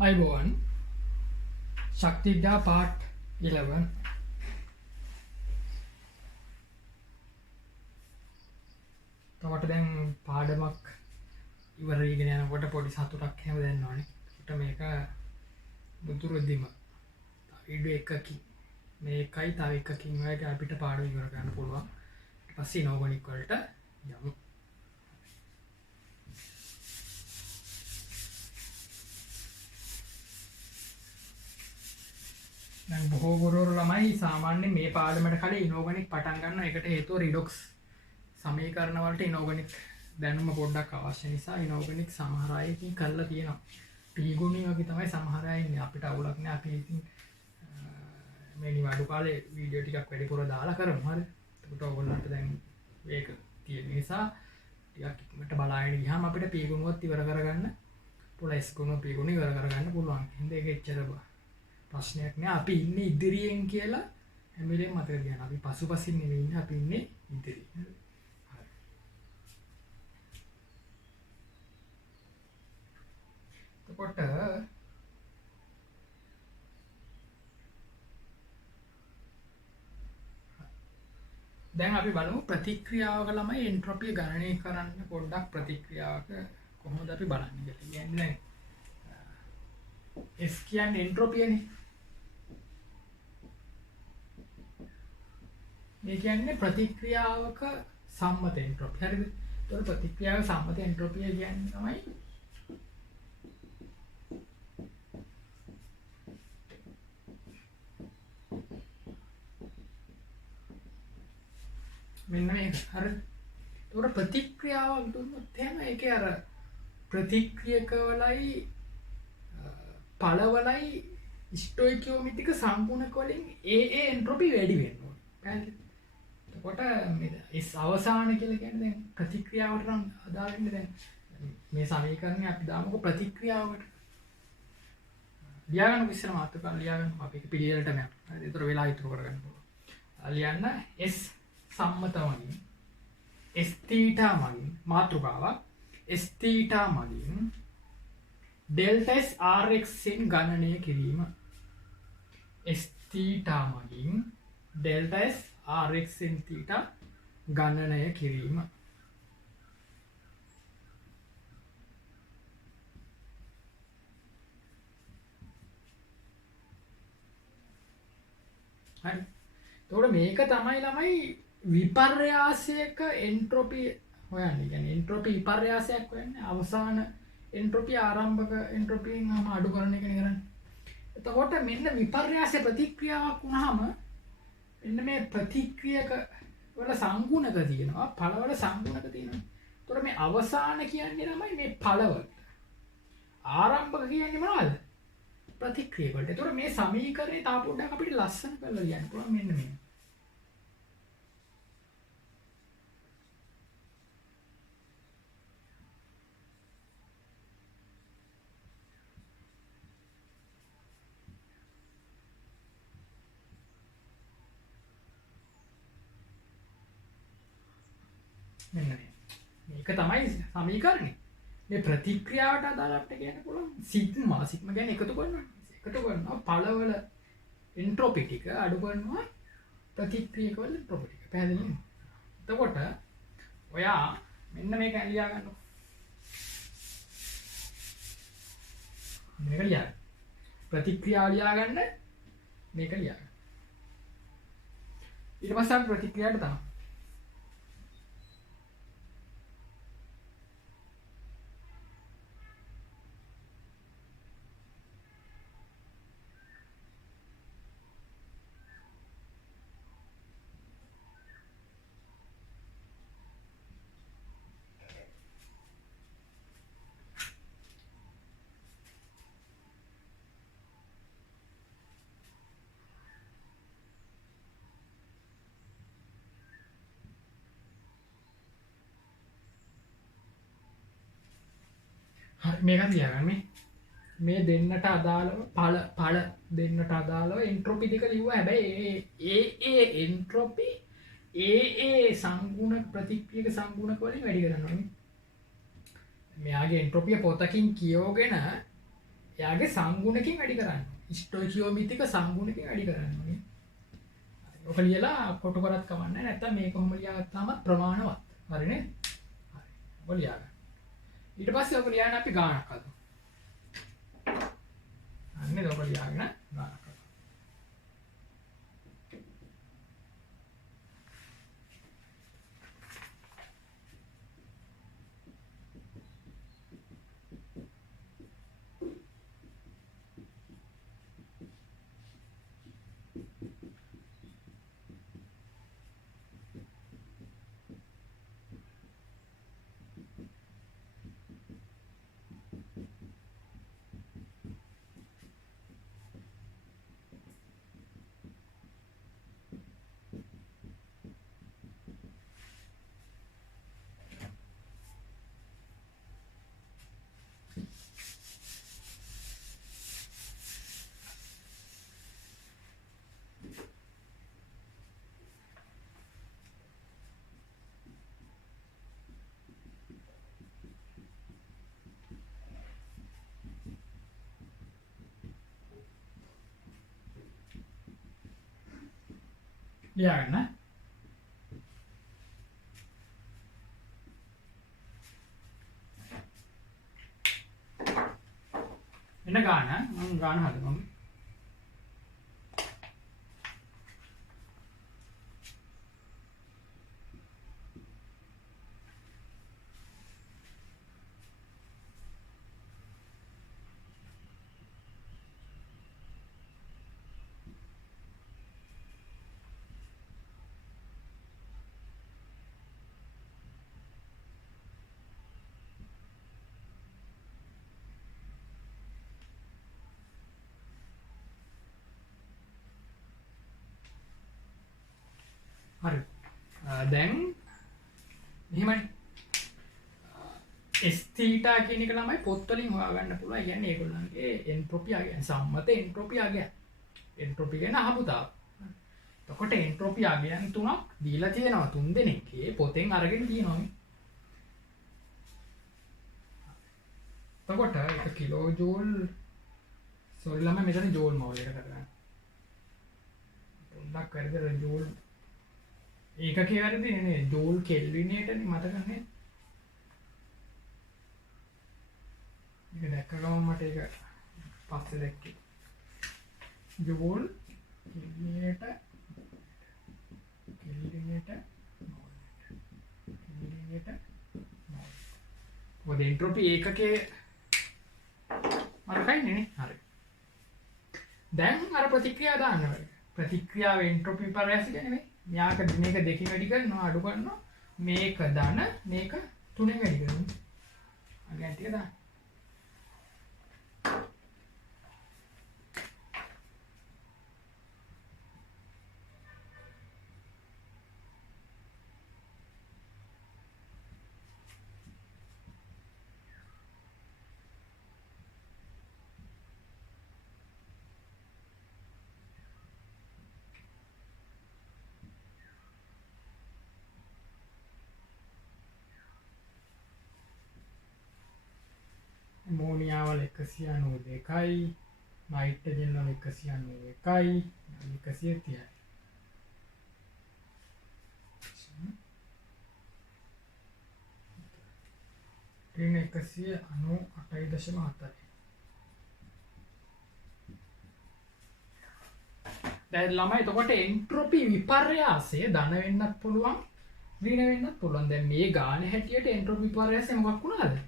අයිබෝවන් ශක්තිවිද්‍යා පාට් 11 තවට දැන් පාඩමක් ඉවර වෙගෙන යනකොට පොඩි සතුටක් හැම දැනනවනේ. ඒකට මේක බුදුරුද්දිම වීඩියෝ එකකින් මේකයි තව එකකින් වලට අපිට පාඩම ඉවර කරන්න පුළුවන්. ඊට පස්සේ ඉනෝගොනික් වලට යමු. දැන් බොහෝ ගුරුවරු ළමයි සාමාන්‍යයෙන් මේ පාඩමට කලින් ඉනෝගොනික් පටන් ගන්නවා. ඒකට හේතුව රිඩොක්ස් සමීකරණ වලට ඉනෝගොනික් දැනුම පොඩ්ඩක් අවශ්‍ය නිසා ඉනෝගොනික් සමහර අය ඉතින් කරලා තියෙනවා. පීගුණි වගේ තමයි සමහර අය ඉන්නේ. අපිට අවුලක් නෑ. අපි ඉතින් මේ නිවාඩු කාලේ වීඩියෝ ටිකක් වැඩිපුර දාලා කරමු. හරි. එතකොට ඔයගොල්ලන්ට දැන් මේක තියෙන නිසා ටිකක් ඉක්මනට බලාගෙන ගියාම අපිට පීගුණුවත් ඉවර කරගන්න පුළුවන්. S ගුණ පීගුණ ඉවර කරගන්න පුළුවන්. හින්දා ඒක එච්චර ප්‍රශ්නයක් නෑ. අපි ඉන්නේ ඉදිරියෙන් කියලා හැම වෙලේම මතක තියාගන්න. අපි පසුපසින් නෙවෙයි ඉන්නේ. අපි ඉන්නේ ඉදිරියෙන්. හරි. එතකොට දැන් අපි බලමු ප්‍රතික්‍රියාවක ළමයි එන්ට්‍රොපිය ගණනය කරන්න පොඩ්ඩක් ප්‍රතික්‍රියාවක කොහොමද අපි බලන්නේ කියලා. කියන්නේ දැන් S කියන්නේ එන්ට්‍රොපියනේ. මේ කියන්නේ ප්‍රතික්‍රියාවක සම්මත එන්ට්‍රොපිය. හරිද? ඒතකොට ප්‍රතික්‍රියාවක සම්මත එන්ට්‍රොපිය කියන්නේ තමයි මෙන්න මේක. හරිද? ඒතකොට ප්‍රතික්‍රියාවක් දුන්නොත් එහෙම ඒකේ අර ප්‍රතික්‍රියකවලයි ඵලවලයි ස්ටොයිකියෝමෙට්‍රික සම්පූර්ණක වලින් ඒ එන්ට්‍රොපි වැඩි වෙන්න ඕනේ. පැහැදිලිද? එතකොට මේ අවසාන කියලා කියන්නේ දැන් ප්‍රතික්‍රියාවට නම් අදාළ වෙන්නේ දැන් මේ සමීකරණය අපි දාමුකෝ ප්‍රතික්‍රියාවට. ලියාගන්න ඉස්සර මාතෘකාව ලියාගන්න අපි ඒක පිළිවෙලට යනවා. හරිද? ඒතර වෙලා ඉතුරු කරගන්න පුළුවන්. ලියන්න S සම්මත මගින් S θ මගින් මාතෘකාවක් S θ මගින් ඩෙල්ටා S Rx න් ගණනය කිරීම. S θ මගින් ඩෙල්ටා S Rx න් θ ගණනය කිරීම. හරි. එතකොට මේක තමයි ළමයි විපර්යාසයක එන්ට්‍රොපි හොයන්නේ. කියන්නේ එන්ට්‍රොපි විපර්යාසයක් හොයන්නේ අවසාන එන්ට්‍රොපි ආරම්භක එන්ට්‍රොපියෙන් අඩු කරන එකනේ කරන්නේ. එතකොට මෙන්න විපර්යාස ප්‍රතික්‍රියාවක් වුණාම මෙන්න මේ ප්‍රතික්‍රියක වල සංගුණක තියෙනවා, ඵලවල සංගුණක තියෙනවා. එතකොට මේ අවසාන කියන්නේ තමයි මේ ඵලවල. ආරම්භක කියන්නේ මොනවද? ප්‍රතික්‍රිය වලට. එතකොට මේ සමීකරණය තා පොඩ්ඩක් අපිට ලස්සන කරලා ලියන්න පුළුවන් මෙන්න මේ. මෙන්න මේක තමයි සමීකරණය. මේ ප්‍රතික්‍රියාවට අදාළ අපිට කියන්න පුළුවන් සිග්මා. සිග්මා කියන්නේ එකතු කරනවා. එකතු කරනවා ඵලවල එන්ට්‍රොපි ටික අඩු කරනවා ප්‍රතික්‍රියකවල එන්ට්‍රොපි ටික. පැහැදිලිද? එතකොට ඔයා මෙන්න මේක ලියා ගන්නවා. මේක ලියා. ප්‍රතික්‍රියාව ලියා ගන්න මේක ලියා ගන්න. ඊට පස්සේ අපි ප්‍රතික්‍රියාවට දාමු. මේකත් ලියාගන්න. මේ දෙන්නට අදාළව ඵල දෙන්නට අදාළව එන්ට්‍රොපි ටික ලිව්වා. හැබැයි ඒ එන්ට්‍රොපි ඒ සංගුණ ප්‍රතික්‍රියක සංගුණක වලින් වැඩි කරනවා නේ. මෙයාගේ එන්ට්‍රොපිය පොතකින් කියවගෙන එයාගේ සංගුණකින් වැඩි කරන්න. ස්ටොයිකියෝමිතික සංගුණකින් වැඩි කරන්න ඕනේ. ඔක ලියලා කොටු කරත් කමන්නේ නැහැ. නැත්තම් මේක කොහොම ලියාගත්තාම ප්‍රමාණවත්. හරිනේ? හරි. ඔක ලියාගන්න. ඊට පස්සේ ඔක ලියන්න අපි ගානක් හදමු. අන්නේ ඔක ලියාගෙන ගානක් හදමු. ලියාගන්න. එන්න ගාන මම ගාන හදමු. හරි. දැන් මෙහෙමයි. S theta කියන එක ළමයි පොත් වලින් හොයාගන්න පුළුවන්. ඒ කියන්නේ ඒගොල්ලන්ගේ එන්ට්‍රොපි අගය සම්මත එන්ට්‍රොපි අගය. එන්ට්‍රොපි කියන අහඹුතාව. එතකොට එන්ට්‍රොපි අගයන් තුනක් දීලා තියෙනවා තුන් දෙනෙක්ගේ පොතෙන් අරගෙන තියෙනවා. එතකොට එක කිලෝ ජූල් සෝරි ළමයි මෙතන ජූල් මවුලයකට කරගන්න. පොඩ්ඩක් වැඩිද ජූල් ඒකකේ වැරදි නේ ජූල් කෙල්විනේටනේ මතක නැහැ. මේක දැක්ක ගමන් මට ඒක පස්සේ දැක්කේ. ජූල් කෙල්විනේට මොකද එන්ට්‍රොපි ඒකකේ මරකයිනේ නේ. හරි. දැන් අර ප්‍රතික්‍රියා දාන්න ඕනේ. ප්‍රතික්‍රියාව එන්ට්‍රොපි විපර්යාසය නෙමෙයි. න්යාක මේක දෙකෙන් වැඩි කරනවා අඩු කරනවා මේක ධන මේක තුනෙන් වැඩි කරනවා අගයන් ටික දාන්න. අමෝනියා වල 192යි නයිට්‍රජන් වල 191යි 130යි. ඍණ 198.7යි. දැන් ළමයි එතකොට එන්ට්‍රොපි විපර්යාසය ධන වෙන්නත් පුළුවන් ඍණ වෙන්නත් පුළුවන්. දැන් මේ ගාන හැටියට එන්ට්‍රොපි විපර්යාසය මොකක් වුණාද?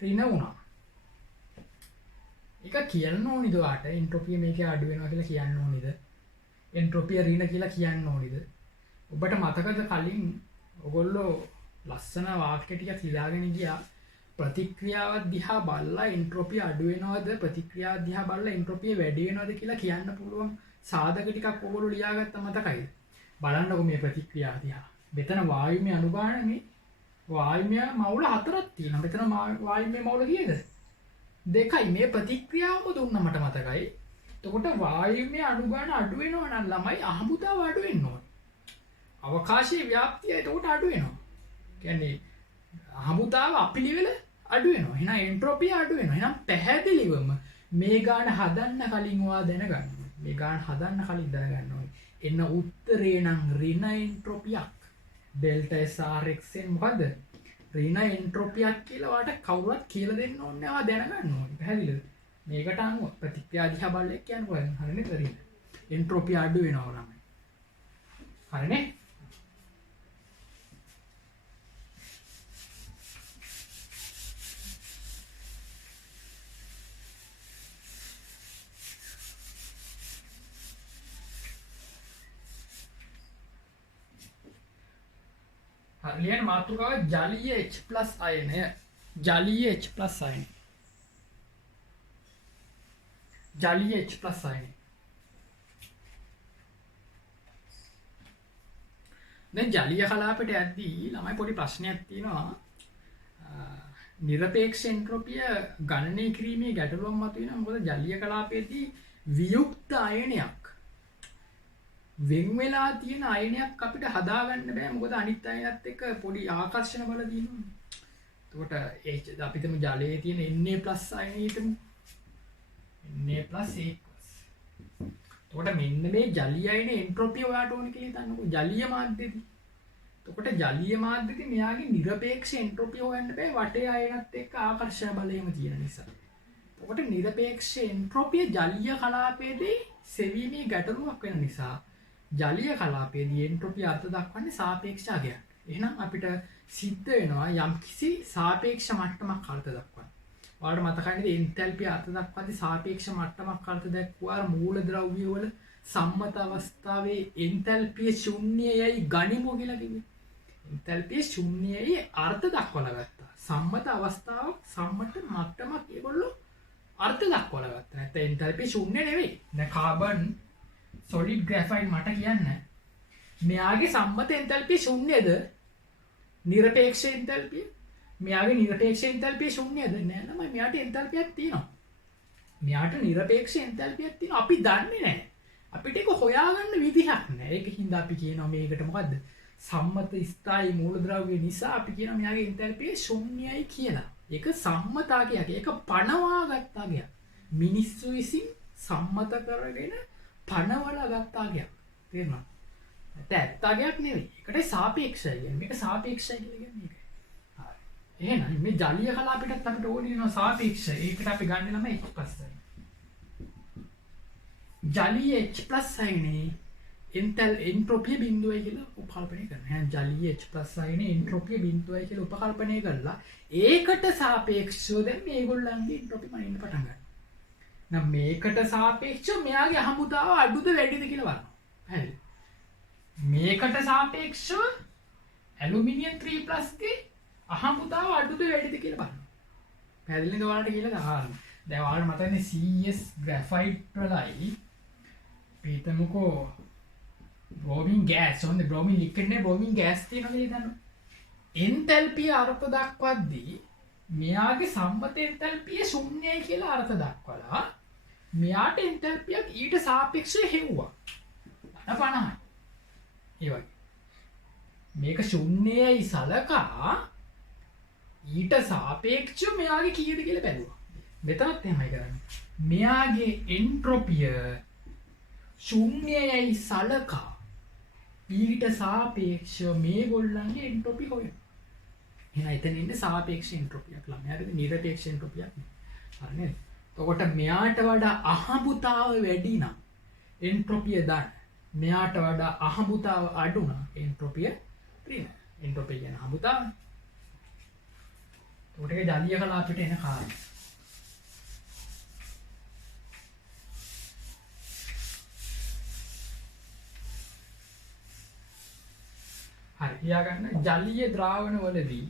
ඍණ වුණා. ඒක කියන්න ඕනිද ඔයාට? එන්ට්‍රොපිය මේකේ අඩු වෙනවා කියලා කියන්න ඕනිද? එන්ට්‍රොපිය ඍණ කියලා කියන්න ඕනිද? ඔබට මතකද කලින් ඔයගොල්ලෝ ලස්සන වාක්‍ය ටිකක් ලියාගෙන ගියා ප්‍රතික්‍රියාව දිහා බලලා එන්ට්‍රොපිය අඩු වෙනවද ප්‍රතික්‍රියාව දිහා බලලා එන්ට්‍රොපිය වැඩි වෙනවද කියලා කියන්න පුළුවන් සාධක ටිකක් ඔයගොල්ලෝ ලියාගත්ත මතකයිද? බලන්නකො මේ ප්‍රතික්‍රියාව දිහා. මෙතන වායුමය අනුගාමනේ වායුමය මවුල හතරක් තියෙනවා. මෙතන වායුමය මවුල කීයද? දෙකයි. මේ ප්‍රතික්‍රියාවම දුන්න මට මතකයි. එතකොට වායුමය අනුගාන අඩු වෙනවා නම් ළමයි අහඹුතාව අඩු වෙන්න ඕනේ. අවකාශයේ ව්‍යාප්තිය එතකොට අඩු වෙනවා. කියන්නේ අහඹුතාව අපිලිවෙල අඩු වෙනවා. එහෙනම් එන්ට්‍රොපිය අඩු වෙනවා. එහෙනම් පැහැදිලිවම මේ ගාන හදන්න කලින් ඔයා දැනගන්න. මේ ගාන හදන්න කලින් දැනගන්න ඕනේ. එන්න උත්තරේ නම් ඍණ එන්ට්‍රොපියක්. ඩෙල්ටා SRX මොකද්ද? ඍණ එන්ට්‍රොපියක් කියලා ඔයාලට කවුරුවත් කියලා දෙන්න ඕනේ. ඔයා දැනගන්න ඕනේ. පැහැදිලිද? මේකට අනුව ප්‍රතික්‍රියා දිහා බලලා කියන්නේ හරිනේ ඍණ. එන්ට්‍රොපිය අඩු වෙනවා නම්. හරිනේ? ලියන මාතෘකාව ජලීය H+ අයනය. ජලීය H+ අයනය. ජලීය H+ අයනය. දැන් ජලීය කලාපයට යද්දී ළමයි පොඩි ප්‍රශ්නයක් තියෙනවා. නිරපේක්ෂ එන්ට්‍රොපිය ගණනය කිරීමේ ගැටලුවක් මතුවෙනවා. මොකද ජලීය කලාපයේදී වියුක්ත අයනයක් වෙන් වෙලා තියෙන අයනයක් අපිට හදාගන්න බෑ. මොකද අනිත් අයනත් එක්ක පොඩි ආකර්ෂණ බල තියෙනවා. එතකොට අපි හිතමු ජලයේ තියෙන Na+ අයනය හිතමු. Na+. එතකොට මෙන්න මේ ජලීය අයනේ එන්ට්‍රොපිය ඔයාට ඕනේ කියලා හිතන්නකෝ. ජලීය මාධ්‍යදී. එතකොට ජලීය මාධ්‍යදී මෙයාගේ නිරපේක්ෂ එන්ට්‍රොපිය හොයන්න බෑ වටේ අයනත් එක්ක ආකර්ෂණ බලයම තියෙන නිසා. එතකොට නිරපේක්ෂ එන්ට්‍රොපිය ජලීය කලාපයේදී සෙවීමේ ගැටලුවක් වෙන නිසා ජලීය කලාපයේදී එන්ට්‍රොපිය අර්ථ දක්වන්නේ සාපේක්ෂ අගයක්. එහෙනම් අපිට සිද්ධ වෙනවා යම්කිසි සාපේක්ෂ මට්ටමක් අර්ථ දක්වන්න. ඔයාලට මතකයි නේද එන්තැල්පිය අර්ථ දක්වද්දී සාපේක්ෂ මට්ටමක් අර්ථ දක්වුවා මූලද්‍රව්‍ය වල සම්මත අවස්ථාවේ එන්තැල්පිය ශුන්‍යයයි ගනිමු කියලා කිව්වේ. එන්තැල්පිය ශුන්‍යයයි අර්ථ දක්වලා ගත්තා. සම්මත අවස්ථාවක් සම්මත මට්ටමක් ඒගොල්ලෝ අර්ථ දක්වලා ගත්තා. නැත්නම් එන්තැල්පිය ශුන්‍ය නෙවෙයි. දැන් කාබන් solid graphite මට කියන්න මෙයාගේ සම්මත එන්තැල්පිය ශුන්‍යද? නිරපේක්ෂ එන්තැල්පිය මෙයාගේ නිරපේක්ෂ එන්තැල්පිය ශුන්‍යද? නෑ නම මෙයාට එන්තැල්පියක් තියෙනවා. මෙයාට නිරපේක්ෂ එන්තැල්පියක් තියෙනවා. අපි දන්නේ නැහැ. අපිට ඒක හොයාගන්න විදිහක් නැහැ. ඒකින්ද අපි කියනවා මේකට මොකද්ද? සම්මත ස්ථායි මූලද්‍රව්‍ය නිසා අපි කියනවා මෙයාගේ එන්තැල්පිය ශුන්‍යයි කියලා. ඒක සම්මතාගයක්. ඒක පනවා ගත්තාගයක්. මිනිස්සු විසින් සම්මත කරගෙන පනවලා ගත්තාගයක්. තේරුණාද? නැත්නම් ඇත්තගයක් නෙවෙයි. ඒකට සාපේක්ෂයි කියන්නේ. මේක සාපේක්ෂයි කියලා කියන්නේ මේකයි. හරි. එහෙනම් මේ ජලීය කලාපයටත් අපිට ඕනේ වෙනවා සාපේක්ෂයි. ඒකට අපි ගන්න ළමයි H+ අයන. ජලීය H+ අයනේ එන්ට්‍රොපිය බිඳුවයි කියලා උපකල්පනය කරනවා. එහෙනම් ජලීය H+ අයනේ එන්ට්‍රොපිය බිඳුවයි කියලා උපකල්පනය කරලා ඒකට සාපේක්ෂව දැන් මේගොල්ලන්ගේ එන්ට්‍රොපි මනින්න පටන් ගන්නවා. නම් මේකට සාපේක්ෂව මෙයාගේ අහඹුතාව අඩුද වැඩිද කියලා බලනවා. හරිද? මේකට සාපේක්ෂව ඇලුමිනියම් 3+ ගේ අහඹුතාව අඩුද වැඩිද කියලා බලනවා. පැහැදිලිද ඔයාලට කියලා ගහන්න. දැන් ඔයාලට මතකනේ CS graphite වලයි පිටමකෝ බ්‍රෝමින් ගෑස් හොඳ බ්‍රෝමින් ලික්විඩ් නේ බ්‍රෝමින් ගෑස් තියෙනවා කියලා හිතන්න. එන්තැල්පිය අර්ථ දක්වද්දී මෙයාගේ සම්මත එන්තැල්පිය ශුන්‍යයි කියලා අර්ථ දක්වලා මෙයාට එන්තැල්පියක් ඊට සාපේක්ෂව හෙව්වා. 50යි. ඒ වගේ. මේක ශුන්‍යයි සලකා ඊට සාපේක්ෂව මෙයාගේ කීයද කියලා බැලුවා. මෙතනත් එහෙමයි කරන්නේ. මෙයාගේ එන්ට්‍රොපිය ශුන්‍යයයි සලකා ඊට සාපේක්ෂව මේගොල්ලන්ගේ එන්ට්‍රොපි හොයනවා. එහෙනම් එතන ඉන්නේ සාපේක්ෂ එන්ට්‍රොපියක් ළමයා. හරිද? නිරපේක්ෂ එන්ට්‍රොපියක් නෙවෙයි. හරි නේද? එතකොට මෙයාට වඩා අහඹුතාව වැඩි නම් එන්ට්‍රොපිය දාන්න. මෙයාට වඩා අහඹුතාව අඩු නම් එන්ට්‍රොපිය ඍණ. එන්ට්‍රොපිය කියන්නේ අහඹුතාව. එතකොට ඒ ජලීය කලාපයට එන කාරණා. හරි. ලියාගන්න ජලීය ද්‍රාවණ වලදී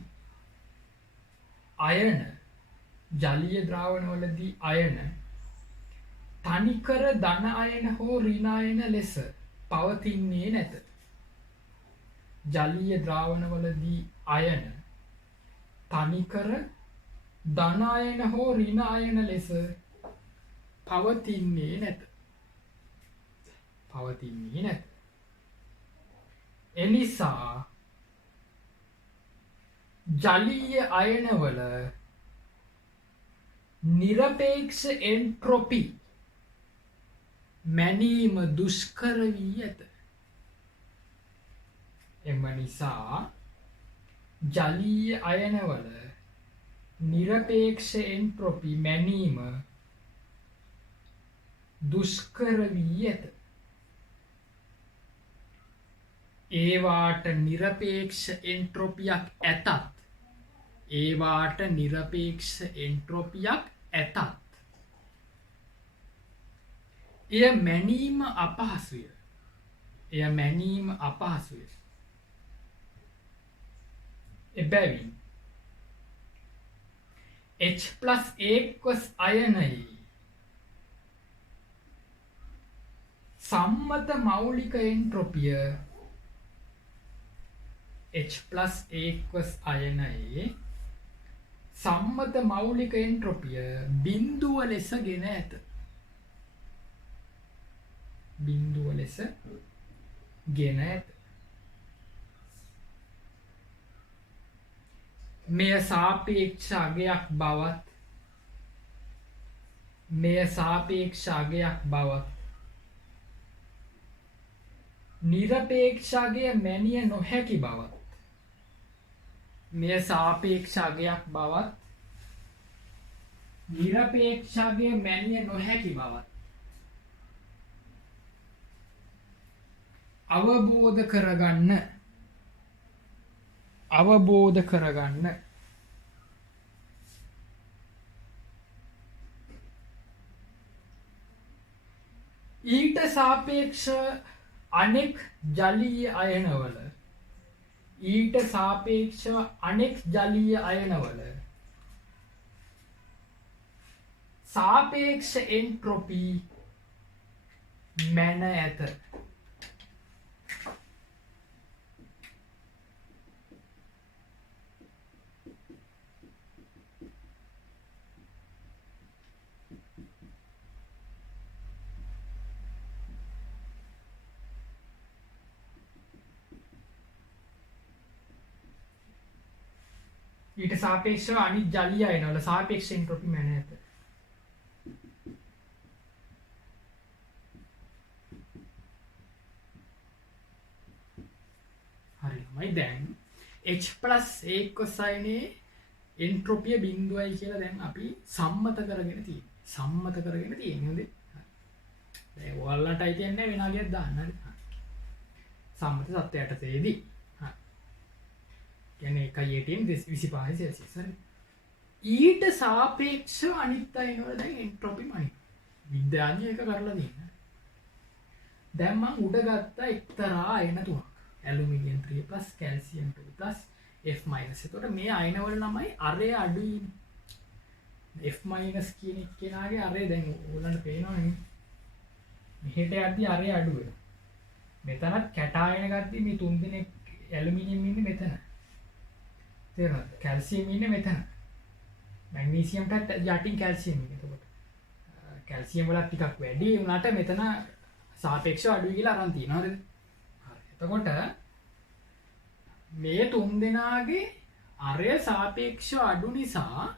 අයන ජලීය ද්‍රාවණ වලදී අයන තනිකර ධන අයන හෝ ඍණ අයන ලෙස පවතින්නේ නැත. ජලීය ද්‍රාවණ වලදී අයන තනිකර ධන අයන හෝ ඍණ අයන ලෙස පවතින්නේ නැත. පවතින්නේ නැත. එනිසා ජලීය අයනවල නිරපේක්ෂ එන්ට්‍රොපි මැනීම දුෂ්කර වී ඇත. එම නිසා ජලීය අයනවල නිරපේක්ෂ එන්ට්‍රොපි මැනීම දුෂ්කර වී ඇත. ඒවාට නිරපේක්ෂ එන්ට්‍රොපියක් ඇතත් ඒවාට නිරපේක්ෂ එන්ට්‍රොපියක් ඇතත් එය මැනීම අපහසුය. එය මැනීම අපහසුය. එබැවින් H+A+ අයනයේ සම්මත මෞලික එන්ට්‍රොපිය H+A+ අයනයේ සම්මත මෞලික එන්ට්‍රොපිය බිඳුව ලෙස ගෙන ඇත. බිඳුව ලෙස ගෙන ඇත. මෙය සාපේක්ෂ අගයක් බවත් නිරපේක්ෂ අගය මැනිය නොහැකි බවත් නිරපේක්ෂ අගය මැනිය නොහැකි බවත් අවබෝධ කරගන්න. ඊට සාපේක්ෂ අනෙක් ජලීය අයනවල සාපේක්ෂ එන්ට්‍රොපි මැන ඇත. ඊට සාපේක්ෂව අනිත් ජලීය අයනවල සාපේක්ෂ එන්ට්‍රොපි මැන ඇත. හරිමයි. දැන් H+A+ අයනයේ එන්ට්‍රොපිය බිඳුවයි කියලා දැන් අපි සම්මත කරගෙන තියෙන්නේ. දැන් ඔයාලට අයිතින්නේ වෙනාගියක් දාන්න. හරි. සම්මත සත්‍යයට තේදී. කියන්නේ 1.25 හරි. ඊට සාපේක්ෂව අනිත් අයනවල දැන් එන්ට්‍රොපි මනින. විද්‍යාඥයෝ ඒක කරලා තියෙනවා. දැන් මම උඩ ගත්තා එක්තරා අයන තුනක්. Aluminium 3+ calcium 2+ F-. එතකොට මේ අයනවල ළමයි අරය අඩුයි. F- කියන එක්කෙනාගේ අරය දැන් ඕගොල්ලන්ට පේනවනේ. මෙහෙට යද්දි අරය අඩු වෙනවා. මෙතනත් කැටායන ගද්දි මේ තුන් දෙනෙක් ඇලුමිනියම් ඉන්නේ මෙතන. තේරෙනවද? කැල්සියම් ඉන්නේ මෙතන. මැග්නීසියම්ටත් යටින් කැල්සියම් ඉන්නේ. එතකොට කැල්සියම් වල ටිකක් වැඩි වුණාට මෙතන සාපේක්ෂව අඩුයි කියලා අරන් තියෙනවා. හරිද? එතකොට මේ තුන් දෙනාගේ අරය සාපේක්ෂව අඩු නිසා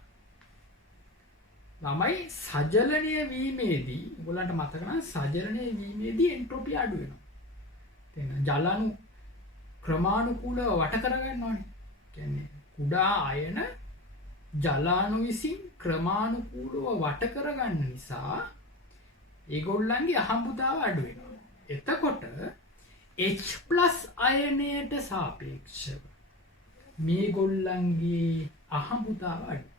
ළමයි සජලනය වීමේදී ඔයගොල්ලන්ට මතක නම් සජලනය වීමේදී එන්ට්‍රොපි අඩු වෙනවා. තේරෙනවද? ජලාණු ක්‍රමානුකූලව වට කරගන්න ඕනේ. කියන්නේ කුඩා අයන ජලාණු විසින් ක්‍රමානුකූලව වට කරගන්න නිසා ඒගොල්ලන්ගේ අහඹුතාව අඩු වෙනවා. එතකොට H+ අයනයට සාපේක්ෂව මේගොල්ලන්ගේ අහඹුතාව අඩු.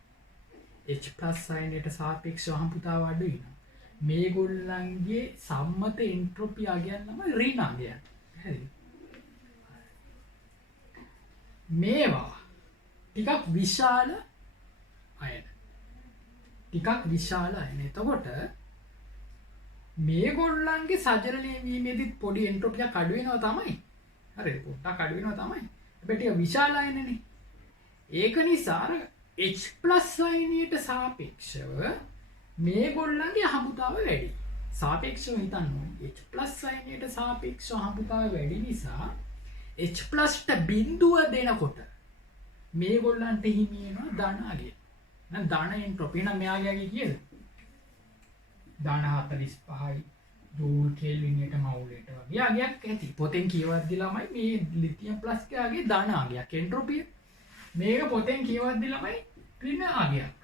H+ අයනයට සාපේක්ෂව අහඹුතාව අඩු වෙනවා. මේගොල්ලන්ගේ සම්මත එන්ට්‍රොපි අගයන් තමයි ඍණ අගයන්. හරිද? මේවා ටිකක් විශාල අයන. එතකොට මේගොල්ලන්ගේ සජලනය වීමේදීත් පොඩි එන්ට්‍රොපියක් අඩු වෙනවා තමයි. හරිද? පොඩ්ඩක් අඩු වෙනවා තමයි. හැබැයි ටික විශාල අයනනේ. ඒක නිසා අර H+ අයනයට සාපේක්ෂව මේගොල්ලන්ගේ අහඹුතාව වැඩි. සාපේක්ෂව හිතන්න ඕනේ. H+ අයනයට සාපේක්ෂව අහඹුතාව වැඩි නිසා H+ට බිඳුව දෙනකොට මේගොල්ලන්ට හිමි වෙනවා ධන අගය. නම් දාන එන්ට්‍රොපි නම් මෙයාගේ කීයද? දාන 45යි ජූල් කෙල්වින්ට මවුලට වගේ අගයක් ඇති. පොතෙන් කියවද්දි ළමයි මේ ලිතියම් ප්ලස් එකගේ දාන අගයක් එන්ට්‍රොපිය. මේක පොතෙන් කියවද්දි ළමයි ඍණ අගයක්.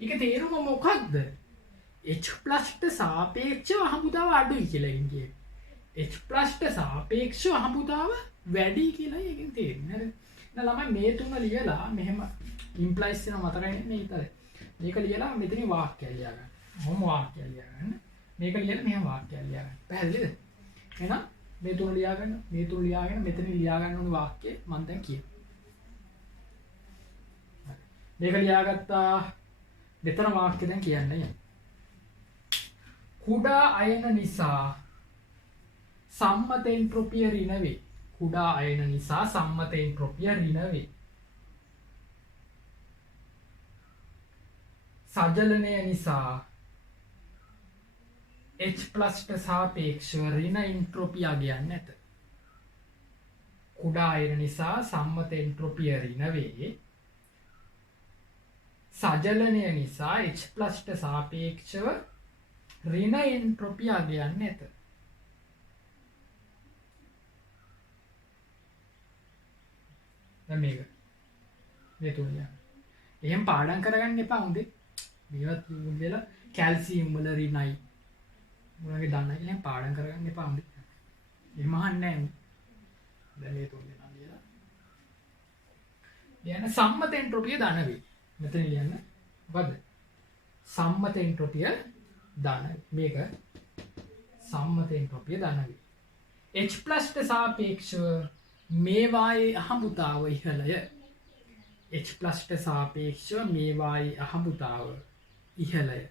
ඒක තේරුම මොකක්ද? H+ සාපේක්ෂව අහඹුතාව අඩුයි කියලා ඉන්නේ. H+ සාපේක්ෂව අහඹුතාව වැඩි කියලා එකෙන් තේරෙන්නේ. හරිද? දැන් ළමයි මේ තුන ලියලා මෙහෙම ඉම්ප්ලයිස් වෙන මතරයි මේ ඉතල. මේක ලියලා මෙතනින් වාක්‍යය ලියා ගන්න. මොම වාක්‍යය ලියා ගන්න. මේක ලියලා මෙහෙම වාක්‍යය ලියා ගන්න. පැහැදිලිද? එහෙනම් මේ තුන ලියා ගන්න. මේ තුන ලියාගෙන මෙතනින් ලියා ගන්න ඕනේ වාක්‍යය මම දැන් කියනවා. මේක ලියාගත්තා. මෙතන වාක්‍ය දැන් කියන්න යන්න. කුඩා අයන නිසා සම්මත එන්ට්‍රොපිය ඍණ වේ. කුඩා අයන නිසා සම්මත එන්ට්‍රොපිය ඍණ වේ. සජලනය නිසා H+ සාපේක්ෂව ඍණ එන්ට්‍රොපිය අගයක් නැත. කුඩා අයන නිසා සම්මත එන්ට්‍රොපිය ඍණ වේ. සජලනය නිසා H+ සාපේක්ෂව ඍණ එන්ට්‍රොපිය අගයක් නැත. දැන් මේක මේ තුන. එහෙනම් පාඩම් කරගන්න එපා උන්දේ. මේවත් උන්දේලා කැල්සියම් වල ඍණයි. මොනවාගේ දන්නයි කියලා පාඩම් කරගන්න එපා උන්දේ. එහෙම අහන්නේ නැහැ. දැන් මේ තුන දෙනා කියලා. දැන් සම්මත එන්ට්‍රොපිය ධන වේ. මෙතන ලියන්න. මොකද්ද? සම්මත එන්ට්‍රොපිය ධන. මේක සම්මත එන්ට්‍රොපිය ධන වේ. H+ සාපේක්ෂව මේවායේ අහඹුතාව ඉහළය. H+ සාපේක්ෂව මේවායේ අහඹුතාව ඉහළය.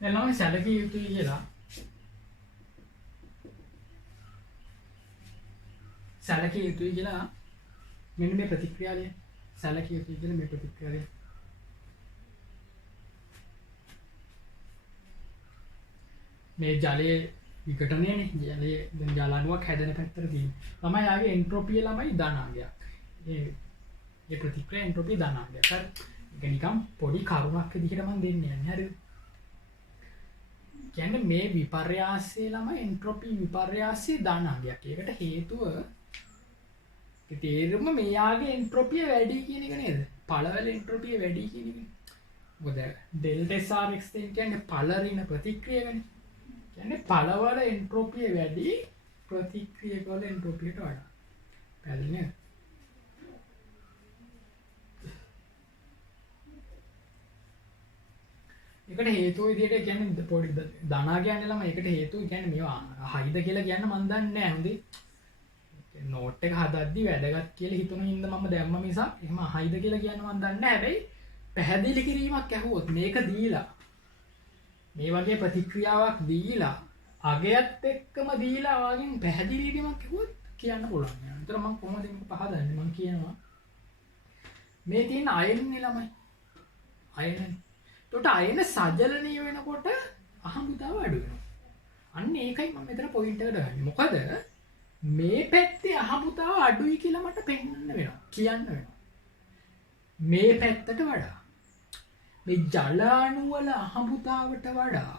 දැන් ළමයි සැලකිය යුතුයි කියලා මෙන්න මේ ප්‍රතික්‍රියාවලිය සැලකිය යුතුයි කියලා මේ ප්‍රතික්‍රියාවලිය මේ ජලයේ විඝටනයනේ ජලයේ දැන් ජල අණුවක් හැදෙන පැත්තට තියෙනවා. ළමයි ආගේ එන්ට්‍රොපිය ළමයි ධනාංගයක්. ඒ ප්‍රතික්‍රියා එන්ට්‍රොපිය ධනාංගයක්. හරි. ඒක නිකම් පොඩි කරුණක් විදිහට මම දෙන්නේ යන්නේ. හරිද? කියන්නේ මේ විපර්යාසයේ ළමයි එන්ට්‍රොපි විපර්යාසයේ ධනාංගයක්. ඒකට හේතුව ඒ තේරුම මෙයාගේ එන්ට්‍රොපිය වැඩි කියන එක නේද? පළවල එන්ට්‍රොපිය වැඩි කියන එක. මොකද ඩෙල්ටා SRX කියන්නේ පළ ඍණ ප්‍රතික්‍රියකනේ. කියන්නේ පළවල එන්ට්‍රොපිය වැඩි ප්‍රතික්‍රියක වල එන්ට්‍රොපියට වඩා. පැහැදිලි නේද? ඒකට හේතුව විදිහට කියන්නේ පොඩි ධනා කියන්නේ ළම ඒකට හේතුව කියන්නේ මේවා හයිද කියලා කියන්න මන් දන්නේ නැහැ හොඳේ. නෝට් එක හදද්දි වැදගත් කියලා හිතුණු හින්දා මම දැම්ම මිසක් එහෙම හයිද කියලා කියන්න මන් දන්නේ නැහැ. හැබැයි පැහැදිලි කිරීමක් ඇහුවොත් මේක දීලා මේ වගේ ප්‍රතික්‍රියාවක් දීලා අගයත් එක්කම දීලා වගේ පැහැදිලි කිරීමක් ඇහුවොත් කියන්න පුළුවන්. ඒතර මම කොහොමද මේක පහදන්නේ? මම කියනවා මේ තියෙන අයන්නේ ළමයි. අයන්නේ එතකොට අයන සජලනය වෙනකොට අහඹුතාව අඩු වෙනවා. අන්න ඒකයි මම මෙතන පොයින්ට් එකට ගන්නේ. මොකද මේ පැත්තේ අහඹුතාව අඩුයි කියලා මට පෙන්වන්න වෙනවා. කියන්න වෙනවා. මේ පැත්තට වඩා මේ ජල අණු වල අහඹුතාවට වඩා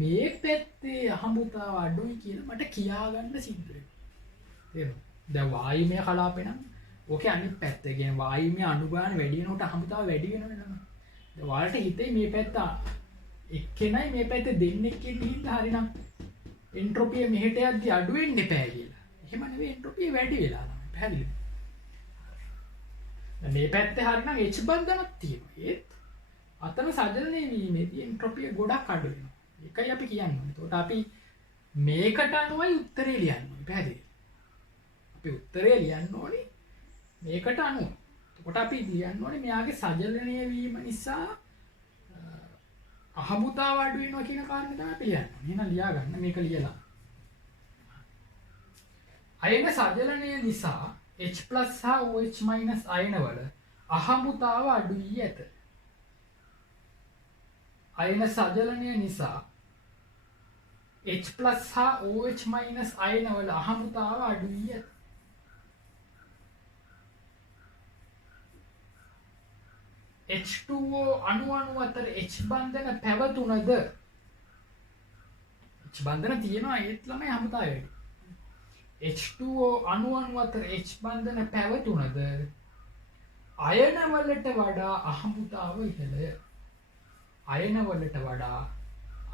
මේ පැත්තේ අහඹුතාව අඩුයි කියලා මට කියා ගන්න සිද්ධ වෙනවා. තේරුණා? දැන් වායුමය කලාපේ නම් ඕකේ අනිත් පැත්ත. ඒ කියන්නේ වායුමය අණුගාන වැඩි වෙනකොට අහඹුතාව වැඩි වෙනවා. ඔයාලට හිතේ මේ පැත්ත එක්කෙනයි මේ පැත්තේ දෙන්නෙක් කියන හරිනම් එන්ට්‍රොපිය මෙහෙට යද්දි අඩු වෙන්න එපා කියලා. එහෙම නෙවෙයි එන්ට්‍රොපිය වැඩි වෙලා තමයි. පැහැදිලිද? දැන් මේ පැත්තේ හරිනම් H බන්ධනක් තියෙනවා. ඒත් අතන සජලනය වීමේදී එන්ට්‍රොපිය ගොඩක් අඩු වෙනවා. ඒකයි අපි කියන්නේ. එතකොට අපි මේකට අනුවයි උත්තරේ ලියන්න ඕනේ. පැහැදිලිද? අපි උත්තරේ ලියන්න ඕනේ මේකට අනුව. එතකොට අපි ලියන්න ඕනේ මෙයාගේ සජලනය වීම නිසා අහමුතාව අඩු වෙනවා කියන කාරණේ තමයි අපි ලියන්න ඕනේ. එහෙනම් ලියා ගන්න මේක ලියලා. අයන සජලනය නිසා H+ සහ OH- අයනවල අහමුතාව අඩු වී ඇත. අයන සජලනය නිසා H+ සහ OH- අයනවල අහමුතාව අඩු වී ඇත. H2O අණු අතර H බන්ධන පැවතුනද H බන්ධන තියෙනවා ඒත් ළමයි අහමුතාවය වැඩි. H2O අණු අතර H බන්ධන පැවතුනද අයනවලට වඩා අහමුතාව ඉහළය. අයනවලට වඩා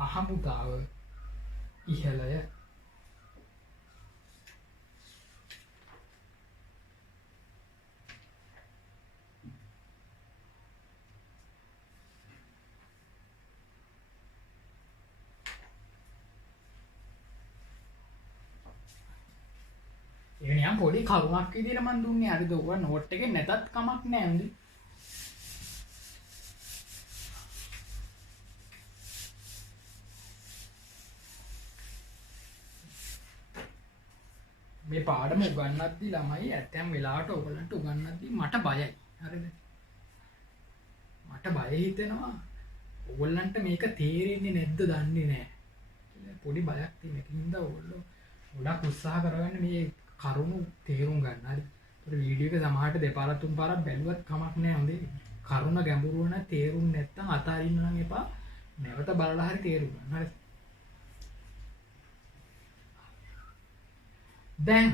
අහමුතාව ඉහළය. ඒ නියම් පොඩි කරුණක් විදිහට මම දුන්නේ. හරිද? ඔය නෝට් එකේ නැතත් කමක් නැහැ නේද? මේ පාඩම උගන්වද්දි ළමයි ඇත්තම වෙලාවට ඔයගලන්ට උගන්වද්දි මට බයයි. හරිද? මට බය හිතෙනවා ඔයගලන්ට මේක තේරෙන්නේ නැද්ද දන්නේ නැහැ. පොඩි බයක් තියෙන. ඒකින්ද ඔයගොල්ලෝ ගොඩක් උත්සාහ කරගන්න මේ කරුණු තේරුම් ගන්න. හරි. ඒතර වීඩියෝ එක සමහරට දෙපාරක් තුන් පාරක් බැලුවත් කමක් නැහැ හොඳේ. කරුණ ගැඹුරුව නැ තේරුම් නැත්තම් අතාරින්න නම් එපා. නැවත බලලා හරි තේරුම් ගන්න. හරි. දැන්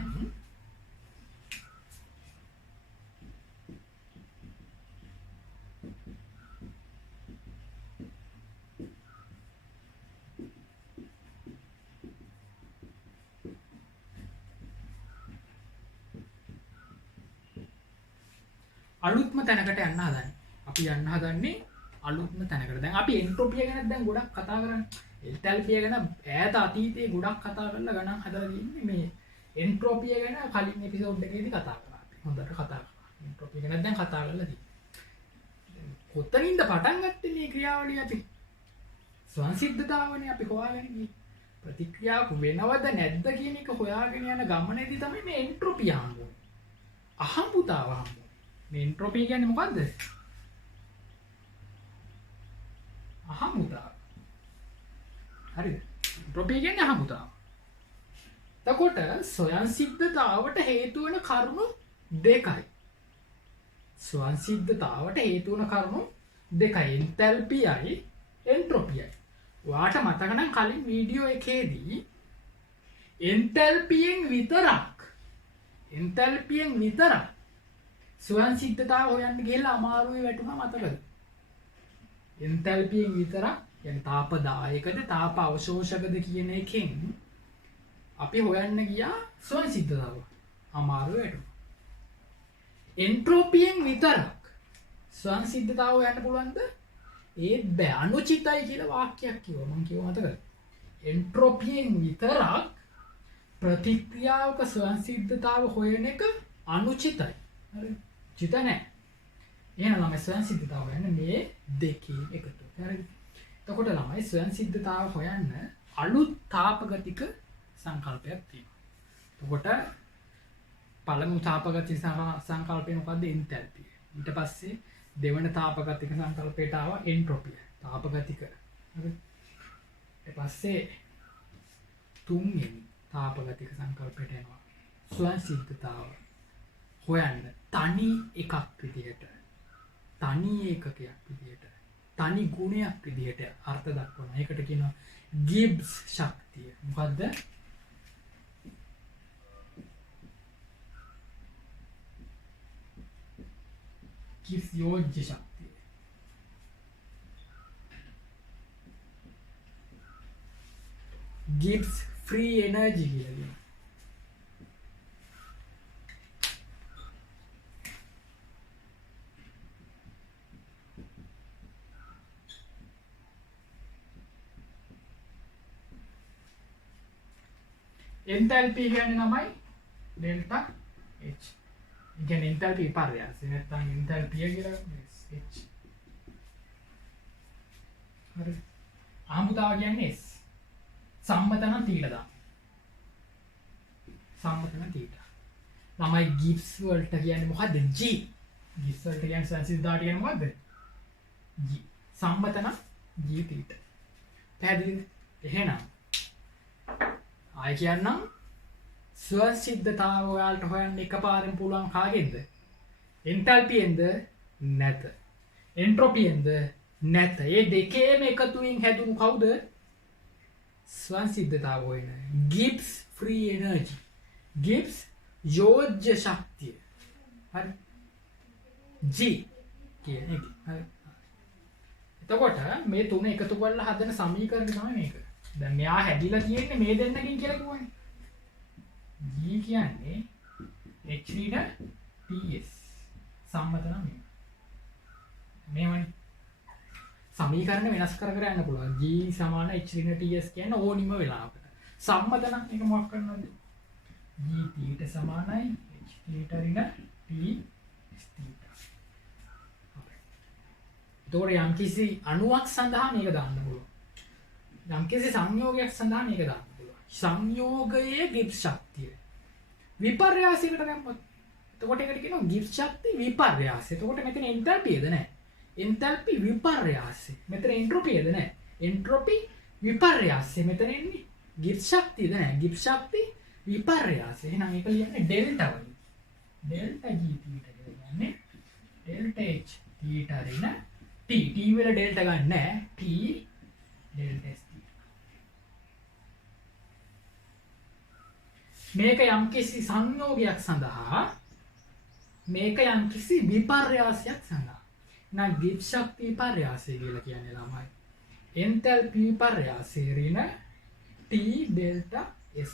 අලුත්ම තැනකට යන්න හදන්නේ. අපි යන්න හදන්නේ අලුත්ම තැනකට. දැන් අපි එන්ට්‍රොපිය ගැන දැන් ගොඩක් කතා කරන්නේ. එන්තැල්පිය ගැන ඈත අතීතයේ ගොඩක් කතා කරලා ගණන් හදලා තියෙන්නේ මේ එන්ට්‍රොපිය ගැන කලින් එපිසෝඩ් එකේදී කතා කරා. හොඳට කතා කරා. එන්ට්‍රොපිය ගැන දැන් කතා කරලා තියෙනවා. කොතනින්ද පටන් ගත්තේ මේ ක්‍රියාවලිය අපි? සංසිද්ධතාවනේ අපි හොයාගෙන ගියේ. ප්‍රතික්‍රියාවක් වෙනවද නැද්ද කියන එක හොයාගෙන යන ගමනේදී තමයි මේ එන්ට්‍රොපිය හම්බුනේ. අහම්බුතාව හම්බුනේ. මේ එන්ට්‍රොපිය කියන්නේ මොකද්ද? අහමුතාව. හරිද? එන්ට්‍රොපිය කියන්නේ අහමුතාව. එතකොට ස්වයං සිද්ධතාවට හේතු වෙන කරුණු දෙකයි. ස්වයං සිද්ධතාවට හේතු වෙන කරුණු දෙකයි. එන්තැල්පියයි එන්ට්‍රොපියයි. ඔයාට මතක නම් කලින් වීඩියෝ එකේදී එන්තැල්පියෙන් විතරක් ස්වයං සිද්ධතාව හොයන්න ගිහලා අමාරුවේ වැටුණා මතකද? එන්තැල්පියෙන් විතරක් يعني තාපදායකද තාප අවශෝෂකද කියන එකෙන් අපි හොයන්න ගියා ස්වයං සිද්ධතාව. අමාරුවේ වැටුණා. එන්ට්‍රොපියෙන් විතරක් ස්වයං සිද්ධතාව හොයන්න පුළුවන්ද? ඒත් බෑ. අනුචිතයි කියලා වාක්‍යයක් කිව්වා. මම කිව්ව මතකද? එන්ට්‍රොපියෙන් විතරක් ප්‍රතික්‍රියාවක ස්වයං සිද්ධතාව හොයන එක අනුචිතයි. හරි. චිත නැහැ. එහෙනම් ළමයි ස්වයං සිද්ධතාව හොයන්න මේ දෙකේ එකතු. හරිද? එතකොට ළමයි ස්වයං සිද්ධතාව හොයන්න අලුත් තාපගතික සංකල්පයක් තියෙනවා. එතකොට පළමු තාපගතික සංකල්පය මොකද්ද? එන්තැල්පිය. ඊට පස්සේ දෙවන තාපගතික සංකල්පයට ආවා එන්ට්‍රොපිය. තාපගතික. හරි. ඊට පස්සේ තුන්වෙනි තාපගතික සංකල්පයට එනවා ස්වයං සිද්ධතාව හොයන්න තනි එකක් විදිහට, තනි ඒකකයක් විදිහට, තනි ගුණයක් විදිහට අර්ථ දක්වනවා. ඒකට කියනවා ගිබ්ස් ශක්තිය. මොකද්ද? ගිබ්ස් යෝජ්‍ය ශක්තිය. ගිබ්ස් ෆ්‍රී එනර්ජි කියලා කියනවා. එන්තැල්පි කියන්නේ නමයි ඩෙල්ටා H. ඒ කියන්නේ එන්තැල්පි විපර්යාසය. නැත්නම් එන්තැල්පිය කියලා H. හරි. ආමුදාව කියන්නේ S. සම්මත නම් තීටා දාන්න. සම්මත නම් තීටා. ළමයි ගිබ්ස් වලට කියන්නේ මොකද්ද? G. ගිබ්ස් වලට කියන්නේ සංසිද්ධාට කියන්නේ මොකද්ද? G. සම්මත නම් G තීටා. පැහැදිලිද? එහෙනම් ආයි කියන්නම් ස්වසිද්ධතාව ඔයාලට හොයන්න එකපාරෙන් පුළුවන් කාගෙන්ද? එන්තැල්පියෙන්ද? නැත. එන්ට්‍රොපියෙන්ද? නැත. මේ දෙකේම එකතුවෙන් හැදුණු කවුද? ස්වසිද්ධතාව හොයන ගිබ්ස් ෆ්‍රී එනර්ජි. ගිබ්ස් යෝජ්‍ය ශක්තිය. හරි. G කියන එක. හරි. එතකොට මේ තුන එකතු කරලා හදන සමීකරණය තමයි මේක. දැන් මෙයා හැදිලා තියෙන්නේ මේ දෙන්නකින් කියලා කිව්වනේ. G කියන්නේ H රීඩ TS සම්මත නම් මේවනේ. සමීකරණ වෙනස් කර කර යන්න පුළුවන්. G සමාන H ඍණ TS කියන්නේ ඕනිම වෙලාවකට. සම්මත නම් මේක මොකක් කරනවද? G θ සමානයි H θ ඍණ TS θ. ඒතකොට යම්කිසි අණුවක් සඳහා මේක දාන්න පුළුවන්. යම්කිසි සංයෝගයක් සඳහා මේක දාන්න පුළුවන්. සංයෝගයේ ගිබ්ස් ශක්තිය. විපර්යාසයකට දැම්මොත් එතකොට ඒකට කියනවා ගිබ්ස් ශක්තිය විපර්යාසය. එතකොට මෙතන එන්තැල්පියද නැහැ. එන්තැල්පි විපර්යාසය. මෙතන එන්ට්‍රොපියද නැහැ. එන්ට්‍රොපි විපර්යාසය. මෙතන එන්නේ ගිබ්ස් ශක්තියද නැහැ. ගිබ්ස් ශක්තිය විපර්යාසය. එහෙනම් ඒක ලියන්නේ ඩෙල්ටා වලින්. ඩෙල්ටා G θ කියලා කියන්නේ ඩෙල්ටා H θ ඍණ T. T වල ඩෙල්ටා ගන්න නැහැ. T delta S. මේක යම්කිසි සංයෝගයක් සඳහා මේක යම්කිසි විපර්යාසයක් සඳහා. එහෙනම් ගිබ්ස් ශක්ති විපර්යාසය කියලා කියන්නේ ළමයි. එන්තැල්පි විපර්යාසය ඍණ T ඩෙල්ටා S.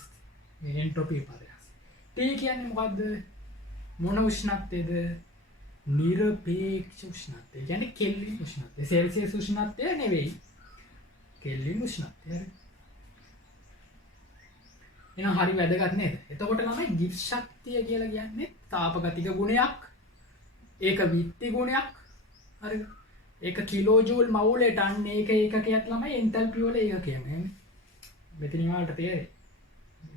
මේ එන්ට්‍රොපි විපර්යාසය. T කියන්නේ මොකද්ද? මොන උෂ්ණත්වයේද? නිරපේක්ෂ උෂ්ණත්වය. කියන්නේ කෙල්වින් උෂ්ණත්වය. සෙල්සියස් උෂ්ණත්වය නෙවෙයි. කෙල්වින් උෂ්ණත්වය. හරි. එහෙනම් හරි වැදගත් නේද? එතකොට ළමයි ගිබ්ස් ශක්තිය කියලා කියන්නේ තාපගතික ගුණයක්. ඒක විත්ති ගුණයක්. හරිද? ඒක කිලෝ ජූල් මවුලට අන්න ඒක ඒකකයක් ළමයි එන්තැල්පි වල ඒකකයක් නේ. මෙතනින් වලට තේරෙයි.